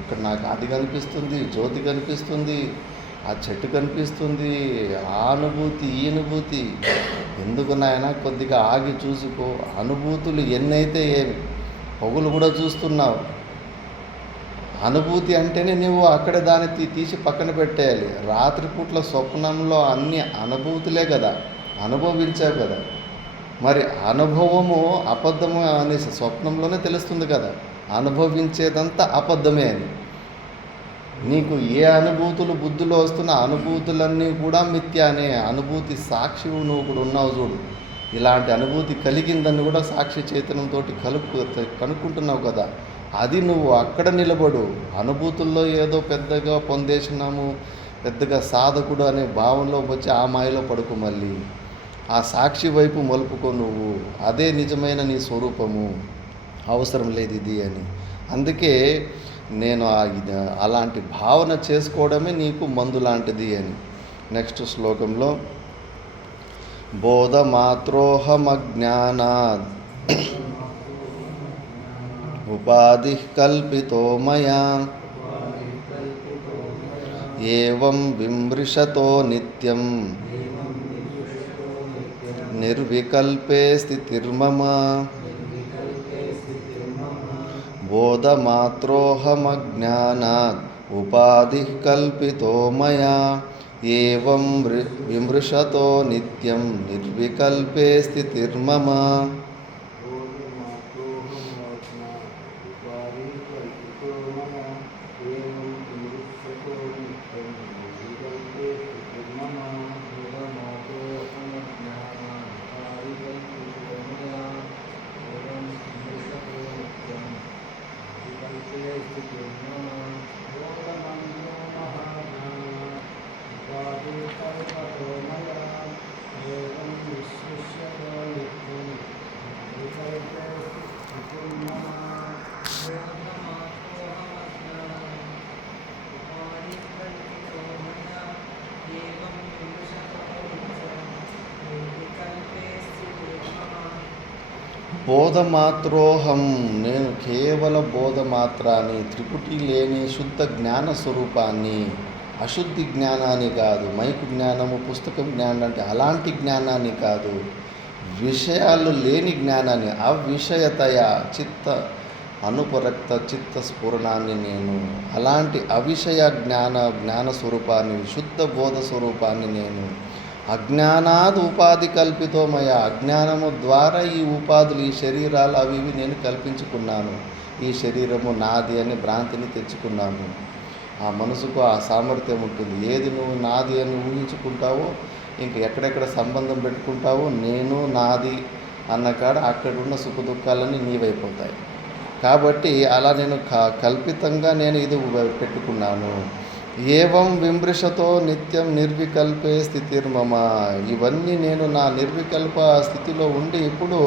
ఇక్కడ నాకు అది కనిపిస్తుంది, జ్యోతి కనిపిస్తుంది, ఆ చెట్టు కనిపిస్తుంది, ఆ అనుభూతి ఈ అనుభూతి. ఎందుకు నాయన కొద్దిగా ఆగి చూసుకో. అనుభూతులు ఎన్నైతే ఏమి, పొగులు కూడా చూస్తున్నావు. అనుభూతి అంటేనే నువ్వు అక్కడ దాన్ని తీసి పక్కన పెట్టేయాలి. రాత్రిపూట్ల స్వప్నంలో అన్ని అనుభూతులే కదా, అనుభవించావు కదా. మరి అనుభవము అబద్ధము అనే స్వప్నంలోనే తెలుస్తుంది కదా, అనుభవించేదంతా అబద్ధమే అని. నీకు ఏ అనుభూతులు బుద్ధిలో వస్తున్న అనుభూతులన్నీ కూడా మిథ్యానే. అనుభూతి సాక్షి నువ్వు కూడా ఉన్నావు చూడు. ఇలాంటి అనుభూతి కలిగిందని కూడా సాక్షి చైతన్యంతో కనుక్కుంటున్నావు కదా, అది నువ్వు అక్కడ నిలబడు. అనుభూతుల్లో ఏదో పెద్దగా పొందేసినాము, పెద్దగా సాధకుడు అనే భావంలో వచ్చి ఆ మాయలో పడుకో. మళ్ళీ ఆ సాక్షి వైపు మలుపుకో నువ్వు. అదే నిజమైన నీ స్వరూపము. అవసరం లేదు ఇది అని. అందుకే నేను అలాంటి భావన చేసుకోవడమే నీకు మందు లాంటిది అని. నెక్స్ట్ శ్లోకంలో బోధమాత్రోహమజ్ఞానాద్ ఉపాధి కల్పితో మయా ఏవం విమృశతో నిత్యం నిర్వికల్పే స్థితిర్మమ. బోధమాత్రోహమజ్ఞానాద్ ఉపాధి కల్పితో మయా ఏవం విమృశతో నిత్యం నిర్వికల్పే స్థితిర్మమ. బోధమాత్రోహం, నేను కేవల బోధమాత్రాన్ని, త్రిపుటి లేని శుద్ధ జ్ఞాన స్వరూపాన్ని. అశుద్ధి జ్ఞానాన్ని కాదు, మైకు జ్ఞానము, పుస్తకం జ్ఞానం అంటే అలాంటి జ్ఞానాన్ని కాదు, విషయాలు లేని జ్ఞానాన్ని, అవిషయతయ చిత్త అనుపరక్త చిత్త స్ఫురణాన్ని నేను. అలాంటి అవిషయ జ్ఞాన స్వరూపాన్ని, శుద్ధ బోధ స్వరూపాన్ని నేను. అజ్ఞానాద్ ఉపాధి కల్పితోమయ, అజ్ఞానము ద్వారా ఈ ఉపాధులు, ఈ శరీరాలు అవి ఇవి నేను కల్పించుకున్నాను. ఈ శరీరము నాది అని భ్రాంతిని తెచ్చుకున్నాను. ఆ మనసుకు ఆ సామర్థ్యం ఉంటుంది. ఏది నువ్వు నాది అని ఊహించుకుంటావో, ఇంక ఎక్కడెక్కడ సంబంధం పెట్టుకుంటావో, నేను నాది అన్న కాడ అక్కడున్న సుఖ దుఃఖాలన్నీ నీవైపోతాయి. కాబట్టి అలా నేను కల్పితంగా నేను ఇది పెట్టుకున్నాను. ఏవం విమృశతో నిత్యం నిర్వికల్పే స్థితిర్మమ. ఇవన్నీ నేను నా నిర్వికల్ప స్థితిలో ఉండి ఇప్పుడు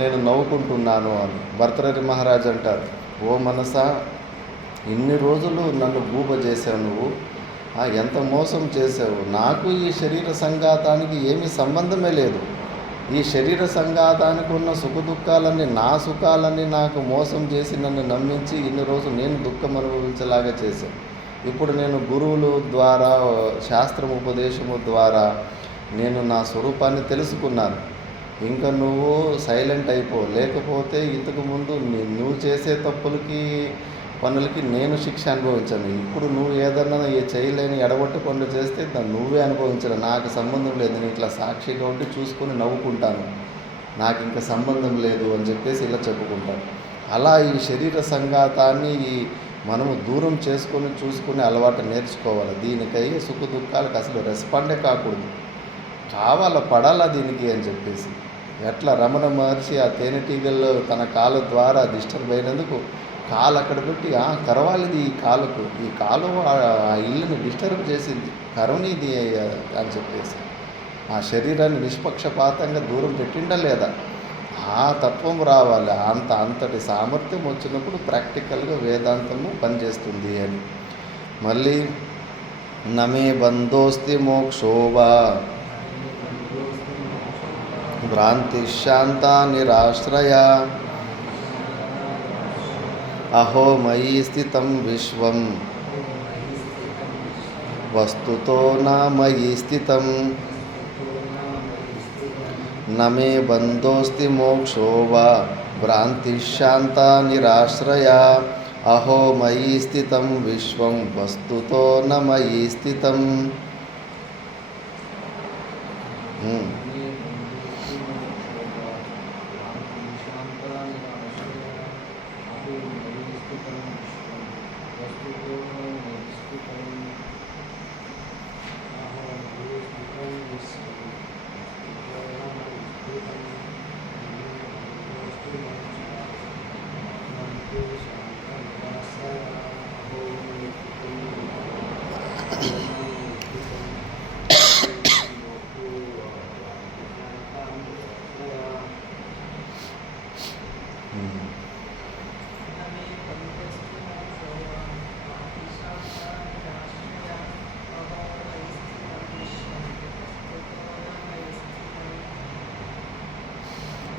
నేను నవ్వుకుంటున్నాను అని భర్తృహరి మహారాజ్ అంటారు. ఓ మనసా, ఇన్ని రోజులు నన్ను గూబ చేసావు నువ్వు, ఎంత మోసం చేసావు. నాకు ఈ శరీర సంఘాతానికి ఏమీ సంబంధమే లేదు. ఈ శరీర సంఘాతానికి ఉన్న సుఖదుఖాలన్నీ నా సుఖాలన్నీ నాకు మోసం చేసి నన్ను నమ్మించి ఇన్ని రోజులు నేను దుఃఖం అనుభవించేలాగా చేశాను. ఇప్పుడు నేను గురువుల ద్వారా, శాస్త్రం ఉపదేశము ద్వారా నేను నా స్వరూపాన్ని తెలుసుకున్నాను. ఇంకా నువ్వు సైలెంట్ అయిపో, లేకపోతే ఇంతకుముందు నువ్వు చేసే పనులకి నేను శిక్ష అనుభవించాను. ఇప్పుడు నువ్వు ఏదన్నా చేయలేని ఎడగొట్టు పనులు చేస్తే నువ్వే అనుభవించాను. నాకు సంబంధం లేదు, నేను ఇట్లా సాక్షిగా ఉండి చూసుకొని నవ్వుకుంటాను, నాకు ఇంకా సంబంధం లేదు అని చెప్పేసి ఇలా చెప్పుకుంటాను. అలా ఈ శరీర సంఘాతాన్ని మనము దూరం చేసుకొని చూసుకునే అలవాటు నేర్చుకోవాలి. దీనికై సుఖ దుఃఖాలకు అసలు రెస్పాండే కాకూడదు, పడాలా దీనికి అని చెప్పేసి. ఎట్లా రమణ మహర్షి ఆ తేనెటీగల్లో తన కాలు ద్వారా డిస్టర్బ్ అయినందుకు కాలు అక్కడ పెట్టి కరవాలిది ఈ కాలు ఆ ఇల్లుని డిస్టర్బ్ చేసింది, కరవనిది అని చెప్పేసి ఆ శరీరాన్ని నిష్పక్షపాతంగా దూరం పెట్టిండా లేదా? ఆ తత్వం రావాలి. అంతటి సామర్థ్యం వచ్చినప్పుడు ప్రాక్టికల్గా వేదాంతము పనిచేస్తుంది అని. మళ్ళీ నమే బంధోస్తి మోక్షోవా భ్రాంతిశాంత నిరాశ్రయ అహో మయి స్థితం విశ్వం వస్తుతో నా మయి స్థితం నమే బంధోస్తి మోక్షో వా భ్రాంతిశాంత నిరాశ్రయ అహో మయి స్థితం విశ్వం వస్తుతో న మయి స్థితం.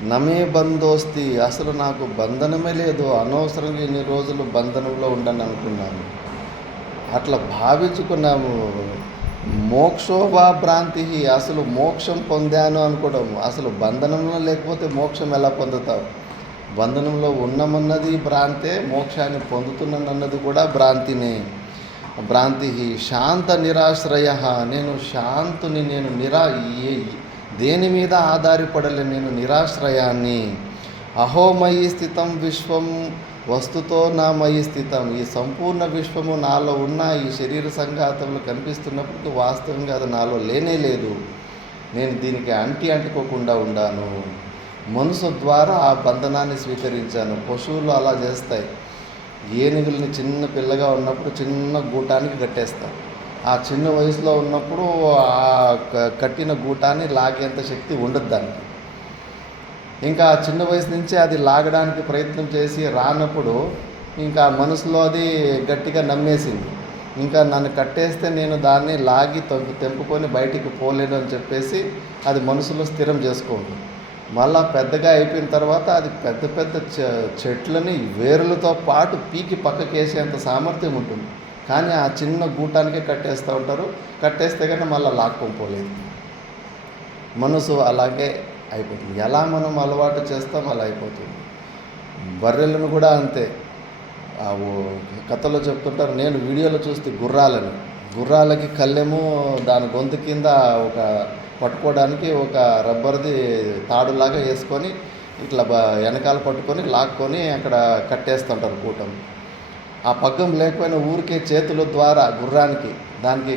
నమే బంధోస్తి, అసలు నాకు బంధనమే లేదు, అనవసరంగా ఇన్ని రోజులు బంధనంలో ఉండని అనుకున్నాను, అట్లా భావించుకున్నాము. మోక్షోభా భ్రాంతి, అసలు మోక్షం పొందాను అనుకోవడం. అసలు బంధనంలో లేకపోతే మోక్షం ఎలా పొందుతావు? బంధనంలో ఉన్నమన్నది భ్రాంతే, మోక్షాన్ని పొందుతున్నానన్నది కూడా భ్రాంతినే. భ్రాంతి శాంత నిరాశ్రయ, నేను శాంతుని, నేను దేని మీద ఆధారపడలే, నేను నిరాశ్రయాన్ని. అహోమయి స్థితం విశ్వం వస్తుతో నా మయి స్థితం, ఈ సంపూర్ణ విశ్వము నాలో ఉన్న ఈ శరీర సంఘాతంలో కనిపిస్తున్నప్పుడు వాస్తవంగా అది నాలో లేనే లేదు. నేను దీనికి అంటుకోకుండా ఉండాను. మనసు ద్వారా ఆ బంధనాన్ని స్వీకరించాను. పశువులు అలా చేస్తాయి. ఏనుగుల్ని చిన్న పిల్లగా ఉన్నప్పుడు చిన్న గూటానికి కట్టేస్తాయి. ఆ చిన్న వయసులో ఉన్నప్పుడు ఆ కట్టిన గూటాన్ని లాగేంత శక్తి ఉండదు దానికి. ఇంకా ఆ చిన్న వయసు నుంచి అది లాగడానికి ప్రయత్నం చేసి రానప్పుడు ఇంకా మనసులో అది గట్టిగా నమ్మేసింది. ఇంకా నన్ను కట్టేస్తే నేను దాన్ని లాగి తెంపుకొని బయటికి పోలేను అని చెప్పేసి అది మనసులో స్థిరం చేసుకుంటుంది. మళ్ళా పెద్దగా అయిపోయిన తర్వాత అది పెద్ద పెద్ద చెట్లని వేరులతో పాటు పీకి పక్కకేసేంత సామర్థ్యం ఉంటుంది. కానీ ఆ చిన్న గూటానికే కట్టేస్తూ ఉంటారు. కట్టేస్తే కానీ మళ్ళీ లాక్కోపోలేదు. మనసు అలాగే అయిపోతుంది. ఎలా మనం అలవాటు చేస్తాం అలా అయిపోతుంది. బర్రెలను కూడా అంతే. కథలో చెప్తుంటారు, నేను వీడియోలో చూస్తే గుర్రాలకి కళ్ళెము దాని గొంతు కింద ఒక పట్టుకోవడానికి ఒక రబ్బర్ది తాడులాగా వేసుకొని ఇట్లా వెనకాల పట్టుకొని లాక్కొని అక్కడ కట్టేస్తుంటారు కూటం. ఆ పగ్గం లేకపోయినా ఊరికే చేతుల ద్వారా గుర్రానికి దానికి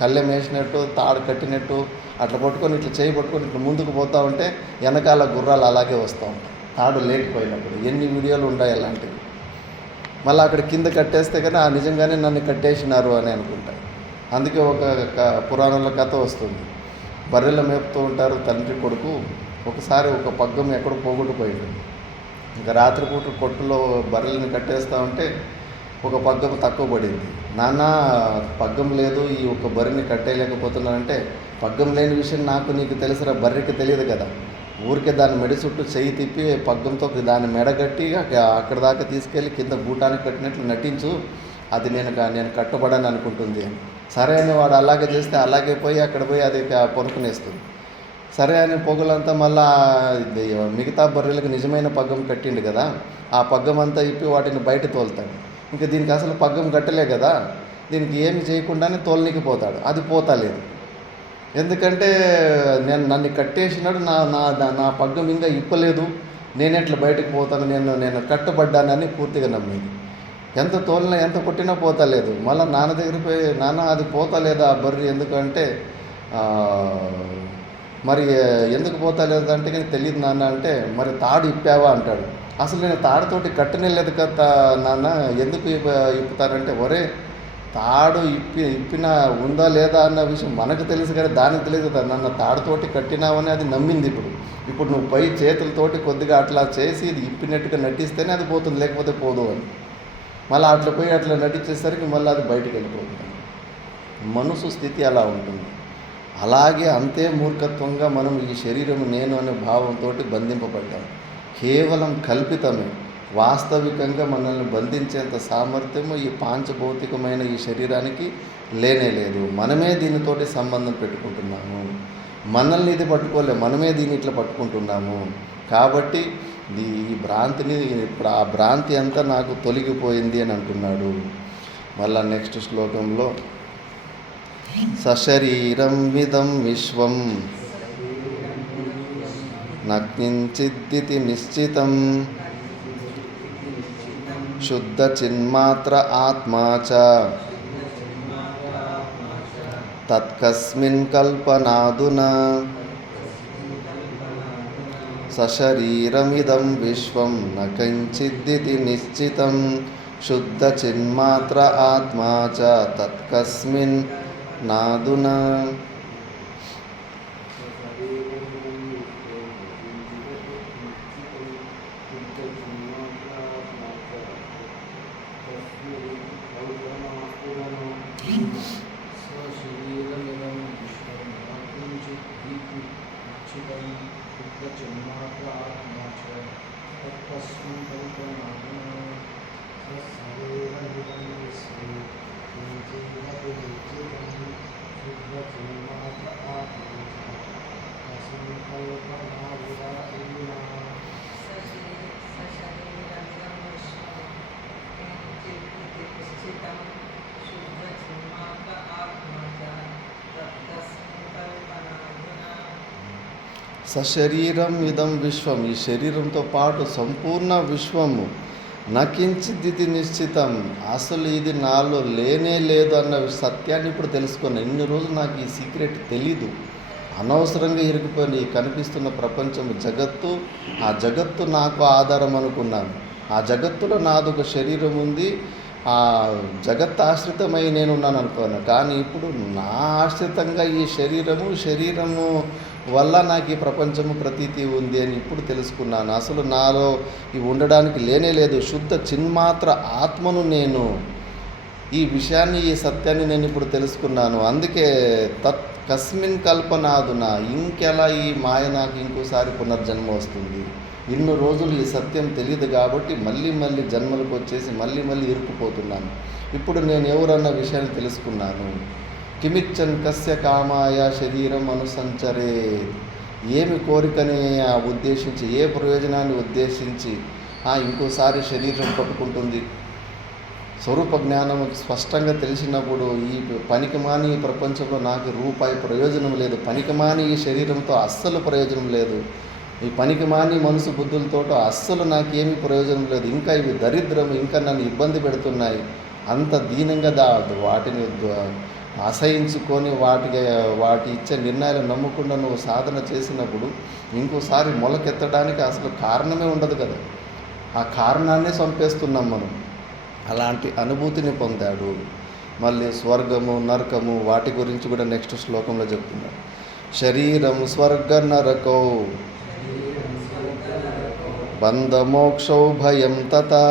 కళ్ళెం వేసినట్టు తాడు కట్టినట్టు అట్లా పట్టుకొని ఇట్లా చేయి పట్టుకొని ఇట్లా ముందుకు పోతూ ఉంటే వెనకాల గుర్రాలు అలాగే వస్తూ ఉంటాయి తాడు లేకపోయినప్పుడు. ఎన్ని వీడియోలు ఉన్నాయి అలాంటివి. మళ్ళీ అక్కడ కింద కట్టేస్తే కానీ నిజంగానే నన్ను కట్టేసినారు అని అనుకుంటారు. అందుకే ఒక పురాణంలో కథ వస్తుంది. బర్రెలు మేపుతూ ఉంటారు తండ్రి కొడుకు. ఒకసారి ఒక పగ్గం ఎక్కడో పోగొట్టుపోయింది. ఇంకా రాత్రిపూట కొట్టులో బర్రెలను కట్టేస్తూ ఉంటే ఒక పగ్గం తక్కువ పడింది. నాన్న పగ్గం లేదు, ఈ ఒక బర్రెని కట్టేయలేకపోతున్నానంటే, పగ్గం లేని విషయం నాకు నీకు తెలుసురా, బర్రెకి తెలియదు కదా. ఊరికే దాని మెడ చుట్టూ చెయ్యి తిప్పి పగ్గంతో దాన్ని మెడగట్టి అక్కడ దాకా తీసుకెళ్ళి కింద గూటానికి కట్టినట్లు నటించు, అది నేను కట్టబడని అనుకుంటుంది అని. సరే అని వాడు అలాగే చేస్తే అలాగే పోయి అక్కడ పోయి అది పొనుకునేస్తుంది. సరే అని పొగలంతా మళ్ళా మిగతా బర్రెలకు నిజమైన పగ్గం కట్టిండు కదా, ఆ పగ్గం అంతా ఇప్పి వాటిని బయట తోలుతాడు. ఇంకా దీనికి అసలు పగ్గం కట్టలే కదా, దీనికి ఏమి చేయకుండానే తోలనికి పోతాడు. అది పోతలేదు. ఎందుకంటే నన్ను కట్టేసినాడు, నా నా నా పగ్గం ఇంకా ఇప్పలేదు, నేనెట్లా బయటకు పోతాను, నేను కట్టబడ్డానని పూర్తిగా నమ్మింది. ఎంత తోలినా ఎంత కొట్టినా పోతలేదు. మళ్ళీ నాన్న దగ్గరికి పోయి, నాన్న అది పోతలేదా ఆ బర్రె, ఎందుకంటే మరి ఎందుకు పోతలేదు అంటే కానీ తెలియదు నాన్న అంటే, మరి తాడు ఇప్పావా అంటాడు. అసలు నేను తాడుతోటి కట్టనేలేదు కదా నాన్న, ఎందుకు ఇప్పుతానంటే, ఒరే తాడు ఇప్పిన ఉందా లేదా అన్న విషయం మనకు తెలుసు కానీ దానికి తెలియదు కదా, నన్ను తాడుతోటి కట్టినావని అది నమ్మింది. ఇప్పుడు నువ్వు పై చేతులతోటి కొద్దిగా అట్లా చేసి ఇది ఇప్పినట్టుగా నటిస్తేనే అది పోతుంది, లేకపోతే పోదు అని. మళ్ళీ అట్లా పోయి అట్లా నటించేసరికి మళ్ళీ అది బయటికి వెళ్ళిపోతుంది. మనసు స్థితి అలా ఉంటుంది. అలాగే అంతే మూర్ఖత్వంగా మనం ఈ శరీరం నేను అనే భావంతో బంధింపబడ్డాం. కేవలం కల్పితమే, వాస్తవికంగా మనల్ని బంధించేంత సామర్థ్యము ఈ పాంచభౌతికమైన ఈ శరీరానికి లేనే లేదు. మనమే దీనితోటి సంబంధం పెట్టుకుంటున్నాము. మనల్ని ఇది పట్టుకోలే, మనమే దీన్ని ఇట్లా పట్టుకుంటున్నాము. కాబట్టి ఈ భ్రాంతిని, ఇప్పుడు ఆ భ్రాంతి అంతా నాకు తొలగిపోయింది అని అంటున్నాడు. మళ్ళా నెక్స్ట్ శ్లోకంలో, సశరీరం ఇదం విశ్వం నకించిదితి నిశ్చితం శుద్ధ చిన్మాత్ర ఆత్మా చ తత్కస్మిన్ కల్పనాదునా. సశరీరమిదం విశ్వం నకించిదితి నిశ్చితం శుద్ధ చిన్మాత్ర ఆత్మా చ తత్కస్మిన్ నాదునా. సశరీరం ఇదం విశ్వం, ఈ శరీరంతో పాటు సంపూర్ణ విశ్వము నకించిదితి నిశ్చితం, అసలు ఇది నాలో లేనే లేదు అన్న సత్యాన్ని ఇప్పుడు తెలుసుకున్నాను. ఇన్ని రోజులు నాకు ఈ సీక్రెట్ తెలీదు. అనవసరంగా ఇరుకుపోయిన ఈ కనిపిస్తున్న ప్రపంచము జగత్తు, ఆ జగత్తు నాకు ఆధారం అనుకున్నాను. ఆ జగత్తులో నాదొక శరీరం ఉంది, ఆ జగత్ ఆశ్రితమై నేను ఉన్నాను అనుకున్నాను. కానీ ఇప్పుడు నా ఆశ్రితంగా ఈ శరీరము వల్ల నాకు ఈ ప్రపంచము ప్రతీతి ఉంది అని ఇప్పుడు తెలుసుకున్నాను. అసలు నాలో ఇవి ఉండడానికి లేనే లేదు. శుద్ధ చిన్మాత్ర ఆత్మను నేను. ఈ విషయాన్ని, ఈ సత్యాన్ని నేను ఇప్పుడు తెలుసుకున్నాను. అందుకే కస్మిన్ కల్పనాదున, ఇంకెలా ఈ మాయ నాకు ఇంకోసారి పునర్జన్మ వస్తుంది. ఇన్ని రోజులు ఈ సత్యం తెలియదు కాబట్టి మళ్ళీ జన్మలకు వచ్చేసి మళ్ళీ ఇరుక్కుపోతున్నాను. ఇప్పుడు నేను ఎవరన్న విషయాన్ని తెలుసుకున్నాను. కిమిచ్చన్ కస్య కామాయ శరీరం అనుసంచరే, ఏమి కోరికని ఉద్దేశించి, ఏ ప్రయోజనాన్ని ఉద్దేశించి ఇంకోసారి శరీరం పట్టుకుంటుంది. స్వరూప జ్ఞానం స్పష్టంగా తెలిసినప్పుడు ఈ పనికిమాని ఈ ప్రపంచంలో నాకు రూపాయి ప్రయోజనం లేదు. పనికిమాని ఈ శరీరంతో అస్సలు ప్రయోజనం లేదు. ఈ పనికిమాని మనసు బుద్ధులతో అస్సలు నాకేమీ ప్రయోజనం లేదు. ఇంకా ఇవి దరిద్రం, ఇంకా నన్ను ఇబ్బంది పెడుతున్నాయి. అంత దీనంగా వాటిని అసహించుకొని వాటి ఇచ్చే నిర్ణయాలు నమ్మకుండా నువ్వు సాధన చేసినప్పుడు ఇంకోసారి మొలకెత్తడానికి అసలు కారణమే ఉండదు కదా. ఆ కారణాన్నే చంపేస్తున్నాం మనం. అలాంటి అనుభూతిని పొందాడు. మళ్ళీ స్వర్గము, నరకము వాటి గురించి కూడా నెక్స్ట్ శ్లోకంలో చెప్తున్నాడు. శరీరం స్వర్గ నరకౌ బంధమోక్షౌ భయం తథా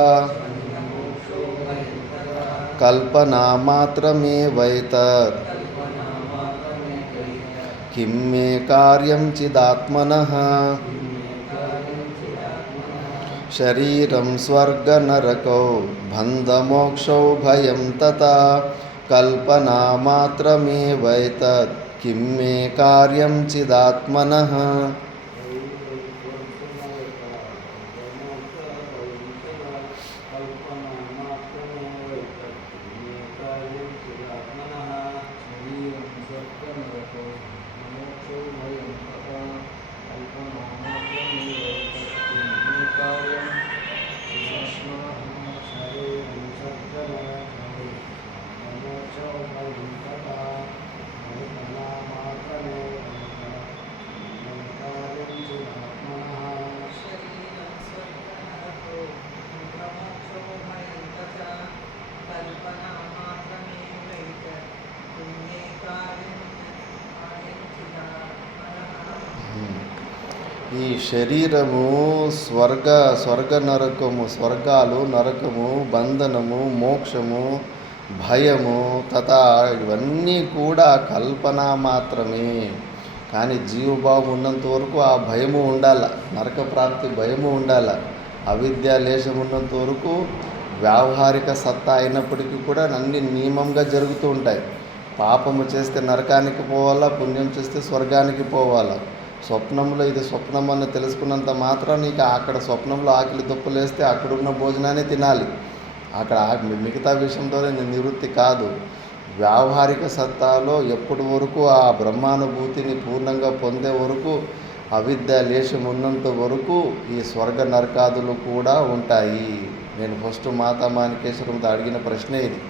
కల్పనా మాత్రమేవైతత్ కిం మే కార్యం చిదాత్మనః శరీరం స్వర్గనరకౌ బంధమోక్షౌ భయం తథా కల్పనా మాత్రమేవైతత్ కిం మే కార్యం చిదాత్మనః. ఈ శరీరము స్వర్గ నరకము, స్వర్గాలు, నరకము, బంధనము, మోక్షము, భయము తథా ఇవన్నీ కూడా కల్పన మాత్రమే. కానీ జీవభావం ఉన్నంత వరకు ఆ భయము ఉండాల, నరక ప్రాప్తి భయము ఉండాల. అవిద్య లేశం ఉన్నంత వరకు వ్యావహారిక సత్తా అయినప్పటికీ కూడా అన్ని నియమంగా జరుగుతూ ఉంటాయి. పాపము చేస్తే నరకానికి పోవాలా, పుణ్యం చేస్తే స్వర్గానికి పోవాలా. స్వప్నంలో ఇది స్వప్నం అని తెలుసుకున్నంత మాత్రం నీకు అక్కడ స్వప్నంలో ఆకలి దుప్పులేస్తే అక్కడున్న భోజనాన్ని తినాలి. అక్కడ మిగతా విషయంతో నివృత్తి కాదు. వ్యావహారిక సత్తాలో ఎప్పటి వరకు ఆ బ్రహ్మానుభూతిని పూర్ణంగా పొందే వరకు అవిద్య లేశం ఉన్నంత వరకు ఈ స్వర్గ నరకాదులు కూడా ఉంటాయి. నేను ఫస్ట్ మాతా మాణికేశ్వరంతో అడిగిన ప్రశ్నే ఇది.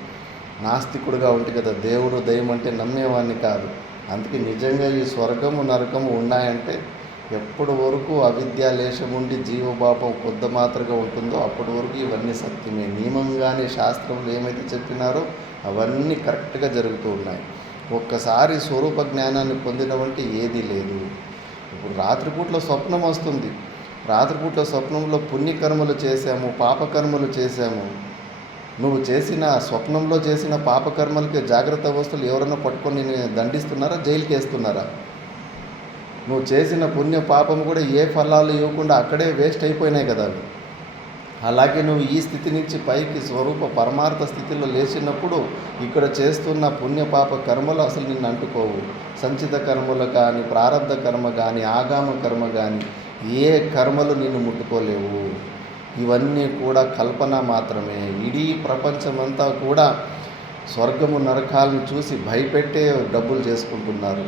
నాస్తికుడుగా ఉంటే కదా దేవుడు దయ్యం అంటే నమ్మేవాడిని కాదు. అందుకే నిజంగా ఈ స్వర్గము నరకము ఉన్నాయంటే ఎప్పటి వరకు అవిద్య లేశం ఉండి జీవపాపం కొద్ది మాత్రగా ఉంటుందో అప్పటి వరకు ఇవన్నీ సత్యమే. నియమంగానే శాస్త్రంలో ఏమైతే చెప్పినారో అవన్నీ కరెక్ట్గా జరుగుతూ ఉన్నాయి. ఒక్కసారి స్వరూప జ్ఞానాన్ని పొందినవంటే ఏదీ లేదు. ఇప్పుడు రాత్రిపూట్లో స్వప్నం వస్తుంది. రాత్రిపూట్ల స్వప్నంలో పుణ్యకర్మలు చేశాము, పాపకర్మలు చేశాము. నువ్వు చేసిన స్వప్నంలో చేసిన పాపకర్మలకి జాగ్రత్త అవస్థలు ఎవరైనా పట్టుకొని దండిస్తున్నారా, జైలుకి వేస్తున్నారా? నువ్వు చేసిన పుణ్య పాపం కూడా ఏ ఫలాలు ఇవ్వకుండా అక్కడే వేస్ట్ అయిపోయినాయి కదా అవి. అలాగే నువ్వు ఈ స్థితి నుంచి పైకి స్వరూప పరమార్థ స్థితిలో లేచినప్పుడు ఇక్కడ చేస్తున్న పుణ్యపాప కర్మలు అసలు నిన్ను అంటుకోవు. సంచిత కర్మలు కానీ, ప్రారంధ కర్మ కానీ, ఆగామ కర్మ కానీ ఏ కర్మలు నిన్ను ముట్టుకోలేవు. ఇవన్నీ కూడా కల్పన మాత్రమే. ఇడీ ప్రపంచమంతా కూడా స్వర్గము నరకాలను చూసి భయపెట్టే డబ్బులు చేసుకుంటున్నారు.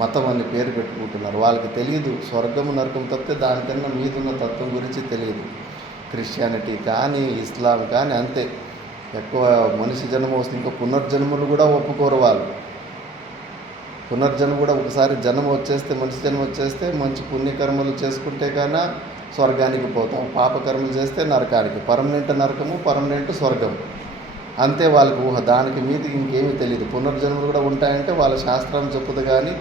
మతం అని పేరు పెట్టుకుంటున్నారు. వాళ్ళకి తెలియదు స్వర్గము నరకం తప్పితే దానికన్నా మీదున్న తత్వం గురించి తెలియదు. క్రిస్టియానిటీ కానీ, ఇస్లాం కానీ అంతే. ఎక్కువ మనిషి జన్మ వస్తే ఇంకా పునర్జన్మలు కూడా ఒప్పుకోరు వాళ్ళు. పునర్జన్మ కూడా ఒకసారి జన్మ వచ్చేస్తే, మనిషి జన్మ వచ్చేస్తే మంచి పుణ్యకర్మలు చేసుకుంటే కన్నా స్వర్గానికి పోతాం, పాపకర్మలు చేస్తే నరకానికి. పర్మనెంట్ నరకము, పర్మనెంట్ స్వర్గం అంతే వాళ్ళకి ఊహ. దానికి మీద ఇంకేమీ తెలియదు. పునర్జన్మలు కూడా ఉంటాయంటే వాళ్ళ శాస్త్రం చెప్పుదు. కానీ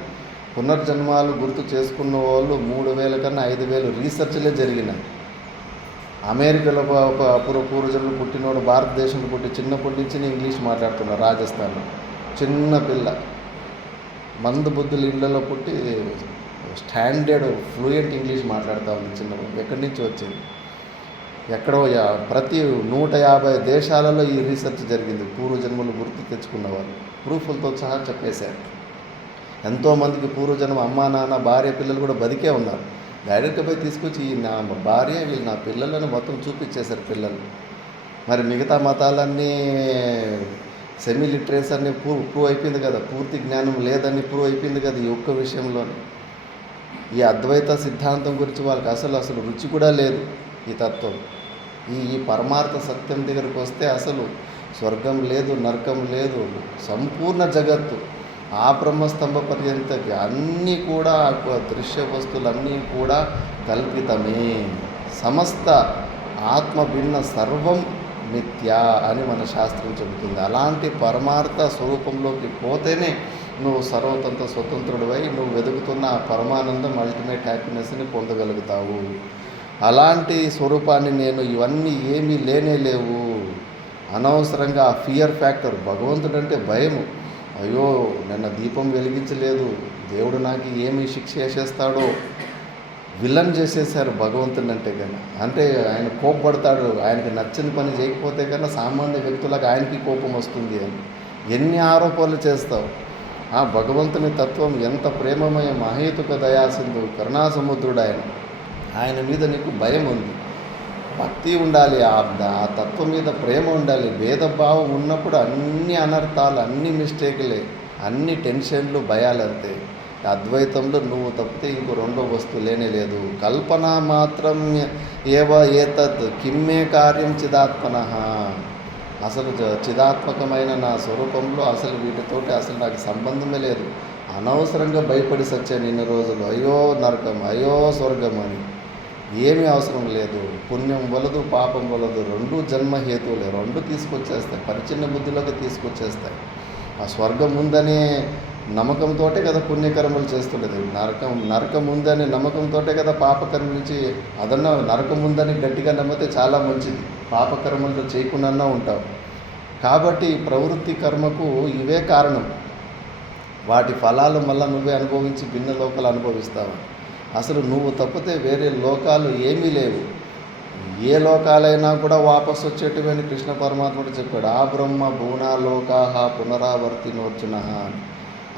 పునర్జన్మాలు గుర్తు చేసుకున్న వాళ్ళు 3000 కన్నా 5000 రీసెర్చ్లే జరిగినాయి. అమెరికాలో ఒక పూర్వజన్మలు పుట్టినోడు భారతదేశంలో పుట్టి చిన్నప్పటి నుంచి ఇంగ్లీష్ మాట్లాడుతున్నారు. రాజస్థాన్లో చిన్న పిల్ల మందు బుద్ధుల ఇళ్లలో పుట్టి స్టాండర్డ్ ఫ్లూయెంట్ ఇంగ్లీష్ మాట్లాడుతూ ఉంది చిన్నప్పుడు. ఎక్కడి నుంచి వచ్చింది? ఎక్కడో ప్రతి 150 దేశాలలో ఈ రీసెర్చ్ జరిగింది. పూర్వజన్మలు గుర్తు తెచ్చుకున్నవారు ప్రూఫ్లతో సహా చెప్పేశారు. ఎంతోమందికి పూర్వజన్మ అమ్మా నాన్న భార్య పిల్లలు కూడా బతికే ఉన్నారు. డైరెక్ట్గా పోయి తీసుకొచ్చి నా భార్య వీళ్ళు నా పిల్లలను మొత్తం చూపించేశారు పిల్లలు. మరి మిగతా మతాలన్నీ సెమీ లిటరేస్ అన్నీ ప్రూవ్ అయిపోయింది కదా. పూర్తి జ్ఞానం లేదని ప్రూవ్ అయిపోయింది కదా ఈ ఒక్క విషయంలోనే. ఈ అద్వైత సిద్ధాంతం గురించి వాళ్ళకి అసలు రుచి కూడా లేదు ఈ తత్వం. ఈ పరమార్థ సత్యం దగ్గరకు వస్తే అసలు స్వర్గం లేదు, నరకం లేదు, సంపూర్ణ జగత్తు ఆ బ్రహ్మస్తంభ పర్యంత అన్నీ కూడా దృశ్య వస్తువులన్నీ కూడా కల్పితమే. సమస్త ఆత్మ భిన్న సర్వం మిథ్య అని మన శాస్త్రం చెబుతుంది. అలాంటి పరమార్థ స్వరూపంలోకి పోతేనే నువ్వు సర్వతంత్ర స్వతంత్రుడివై నువ్వు వెతుకుతున్న ఆ పరమానందం అల్టిమేట్ హ్యాపీనెస్ని పొందగలుగుతావు. అలాంటి స్వరూపాన్ని నేను ఇవన్నీ ఏమీ లేనే లేవు. అనవసరంగా ఆ ఫియర్ ఫ్యాక్టర్, భగవంతుడు అంటే భయము. అయ్యో నిన్న దీపం వెలిగించలేదు, దేవుడు నాకు ఏమి శిక్ష వేసేస్తాడో, విలన్ చేసేసారు భగవంతుని అంటే కన్నా. అంటే ఆయన కోపపడతాడు, ఆయనకి నచ్చని పని చేయకపోతే కన్నా సామాన్య వ్యక్తులకు ఆయనకి కోపం వస్తుంది అని ఎన్ని ఆరోపణలు చేస్తావు. ఆ భగవంతుని తత్వం ఎంత ప్రేమమయ, మహేతుక దయాసింధు, కరుణాసముద్రుడు ఆయన. ఆయన మీద నీకు భయం ఉంది, భక్తి ఉండాలి, ఆ తత్వం మీద ప్రేమ ఉండాలి. భేదభావం ఉన్నప్పుడు అన్ని అనర్థాలు, అన్ని మిస్టేకులే, అన్ని టెన్షన్లు, భయాలు అంతే. అద్వైతంలో నువ్వు తప్పితే ఇంకో రెండో వస్తువు లేనే లేదు. కల్పన మాత్రం ఏవ ఏతత్ కిమ్మే కార్యం చిదాత్మన. అసలు చిదాత్మకమైన నా స్వరూపంలో అసలు వీటితోటి అసలు నాకు సంబంధమే లేదు. అనవసరంగా భయపడి సచ్చాను ఇన్ని రోజులు, అయ్యో నరకం, అయ్యో స్వర్గం అని. ఏమీ అవసరం లేదు. పుణ్యం వలదు, పాపం వలదు, రెండు జన్మహేతువులే, రెండు తీసుకొచ్చేస్తాయి, పరిచిన్న బుద్ధిలోకి తీసుకొచ్చేస్తాయి. ఆ స్వర్గం ఉందనే నమ్మకంతో కదా పుణ్యకర్మలు చేస్తుండేది. నరకం ఉందనే నమ్మకంతో కదా పాపకర్మ నుంచి అదన్నా, నరకం ఉందని గట్టిగా నమ్మితే చాలా మంచిది, పాపకర్మలు చేయకుండా ఉంటావు. కాబట్టి ప్రవృత్తి కర్మకు ఇవే కారణం. వాటి ఫలాలు మళ్ళీ నువ్వే అనుభవించి భిన్న లోకాలు అనుభవిస్తావు. అసలు నువ్వు తప్పితే వేరే లోకాలు ఏమీ లేవు. ఏ లోకాలైనా కూడా వాపసు వచ్చేటివని కృష్ణ పరమాత్ముడు చెప్పాడు. ఆ బ్రహ్మ భూనా లోకాహ పునరావర్తినోర్జున.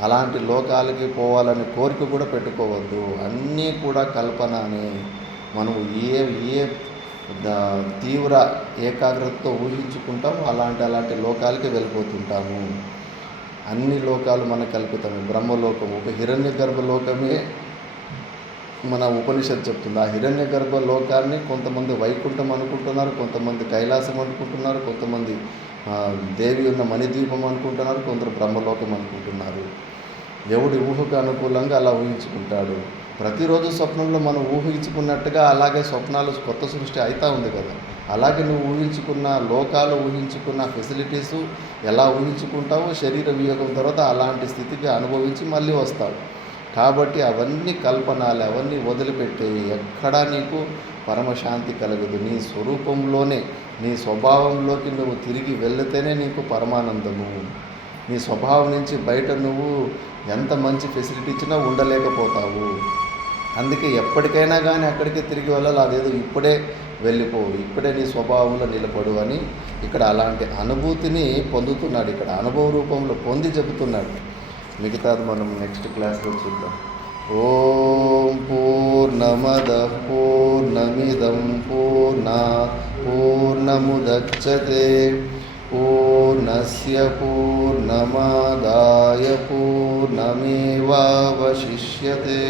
అలాంటి లోకాలకి పోవాలని కోరిక కూడా పెట్టుకోవద్దు. అన్నీ కూడా కల్పన అని మనము ఏ తీవ్ర ఏకాగ్రతతో ఊహించుకుంటామో అలాంటి లోకాలకి వెళ్ళిపోతుంటాము. అన్ని లోకాలు మనకు కల్పితమే. బ్రహ్మలోకం ఒక హిరణ్య గర్భలోకమే మన ఉపనిషత్తు చెప్తుంది. ఆ హిరణ్య గర్భ లోకాన్ని కొంతమంది వైకుంఠం అనుకుంటున్నారు, కొంతమంది కైలాసం అనుకుంటున్నారు, కొంతమంది దేవి ఉన్న మణిద్వీపం అనుకుంటున్నారు, కొందరు బ్రహ్మలోకం అనుకుంటున్నారు. ఎవడి ఊహకు అనుకూలంగా అలా ఊహించుకుంటాడు. ప్రతిరోజు స్వప్నంలో మనం ఊహించుకున్నట్టుగా అలాగే స్వప్నాలు కొత్త సృష్టి అవుతూ ఉంది కదా. అలాగే నువ్వు ఊహించుకున్న లోకాలు, ఊహించుకున్న ఫెసిలిటీసు ఎలా ఊహించుకుంటావో శరీర వియోగం తర్వాత అలాంటి స్థితికి అనుభవించి మళ్ళీ వస్తావు. కాబట్టి అవన్నీ కల్పనాలు, అవన్నీ వదిలిపెట్టి ఎక్కడా నీకు పరమశాంతి కలగదు. నీ స్వరూపంలోనే, నీ స్వభావంలోకి నువ్వు తిరిగి వెళితేనే నీకు పరమానందము. నీ స్వభావం నుంచి బయట నువ్వు ఎంత మంచి ఫెసిలిటీ ఇచ్చినా ఉండలేకపోతావు. అందుకే ఎప్పటికైనా కానీ అక్కడికి తిరిగి వెళ్ళాలి. అదేదో ఇప్పుడే వెళ్ళిపోవు, ఇప్పుడే నీ స్వభావంలో నిలబడు అని ఇక్కడ అలాంటి అనుభూతిని పొందుతున్నాడు. ఇక్కడ అనుభవ రూపంలో పొంది చెబుతున్నాడు. మిగతాది మనం నెక్స్ట్ క్లాస్లో చూద్దాం. ఓం పూర్ణమదః పూర్ణమిదం పూర్ణాత్ పూర్ణముదచ్యతే పూర్ణస్య పూర్ణమాదాయ పూర్ణమేవావశిష్యతే.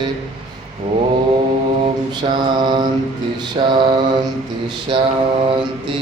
ఓం శాంతి శాంతి శాంతి.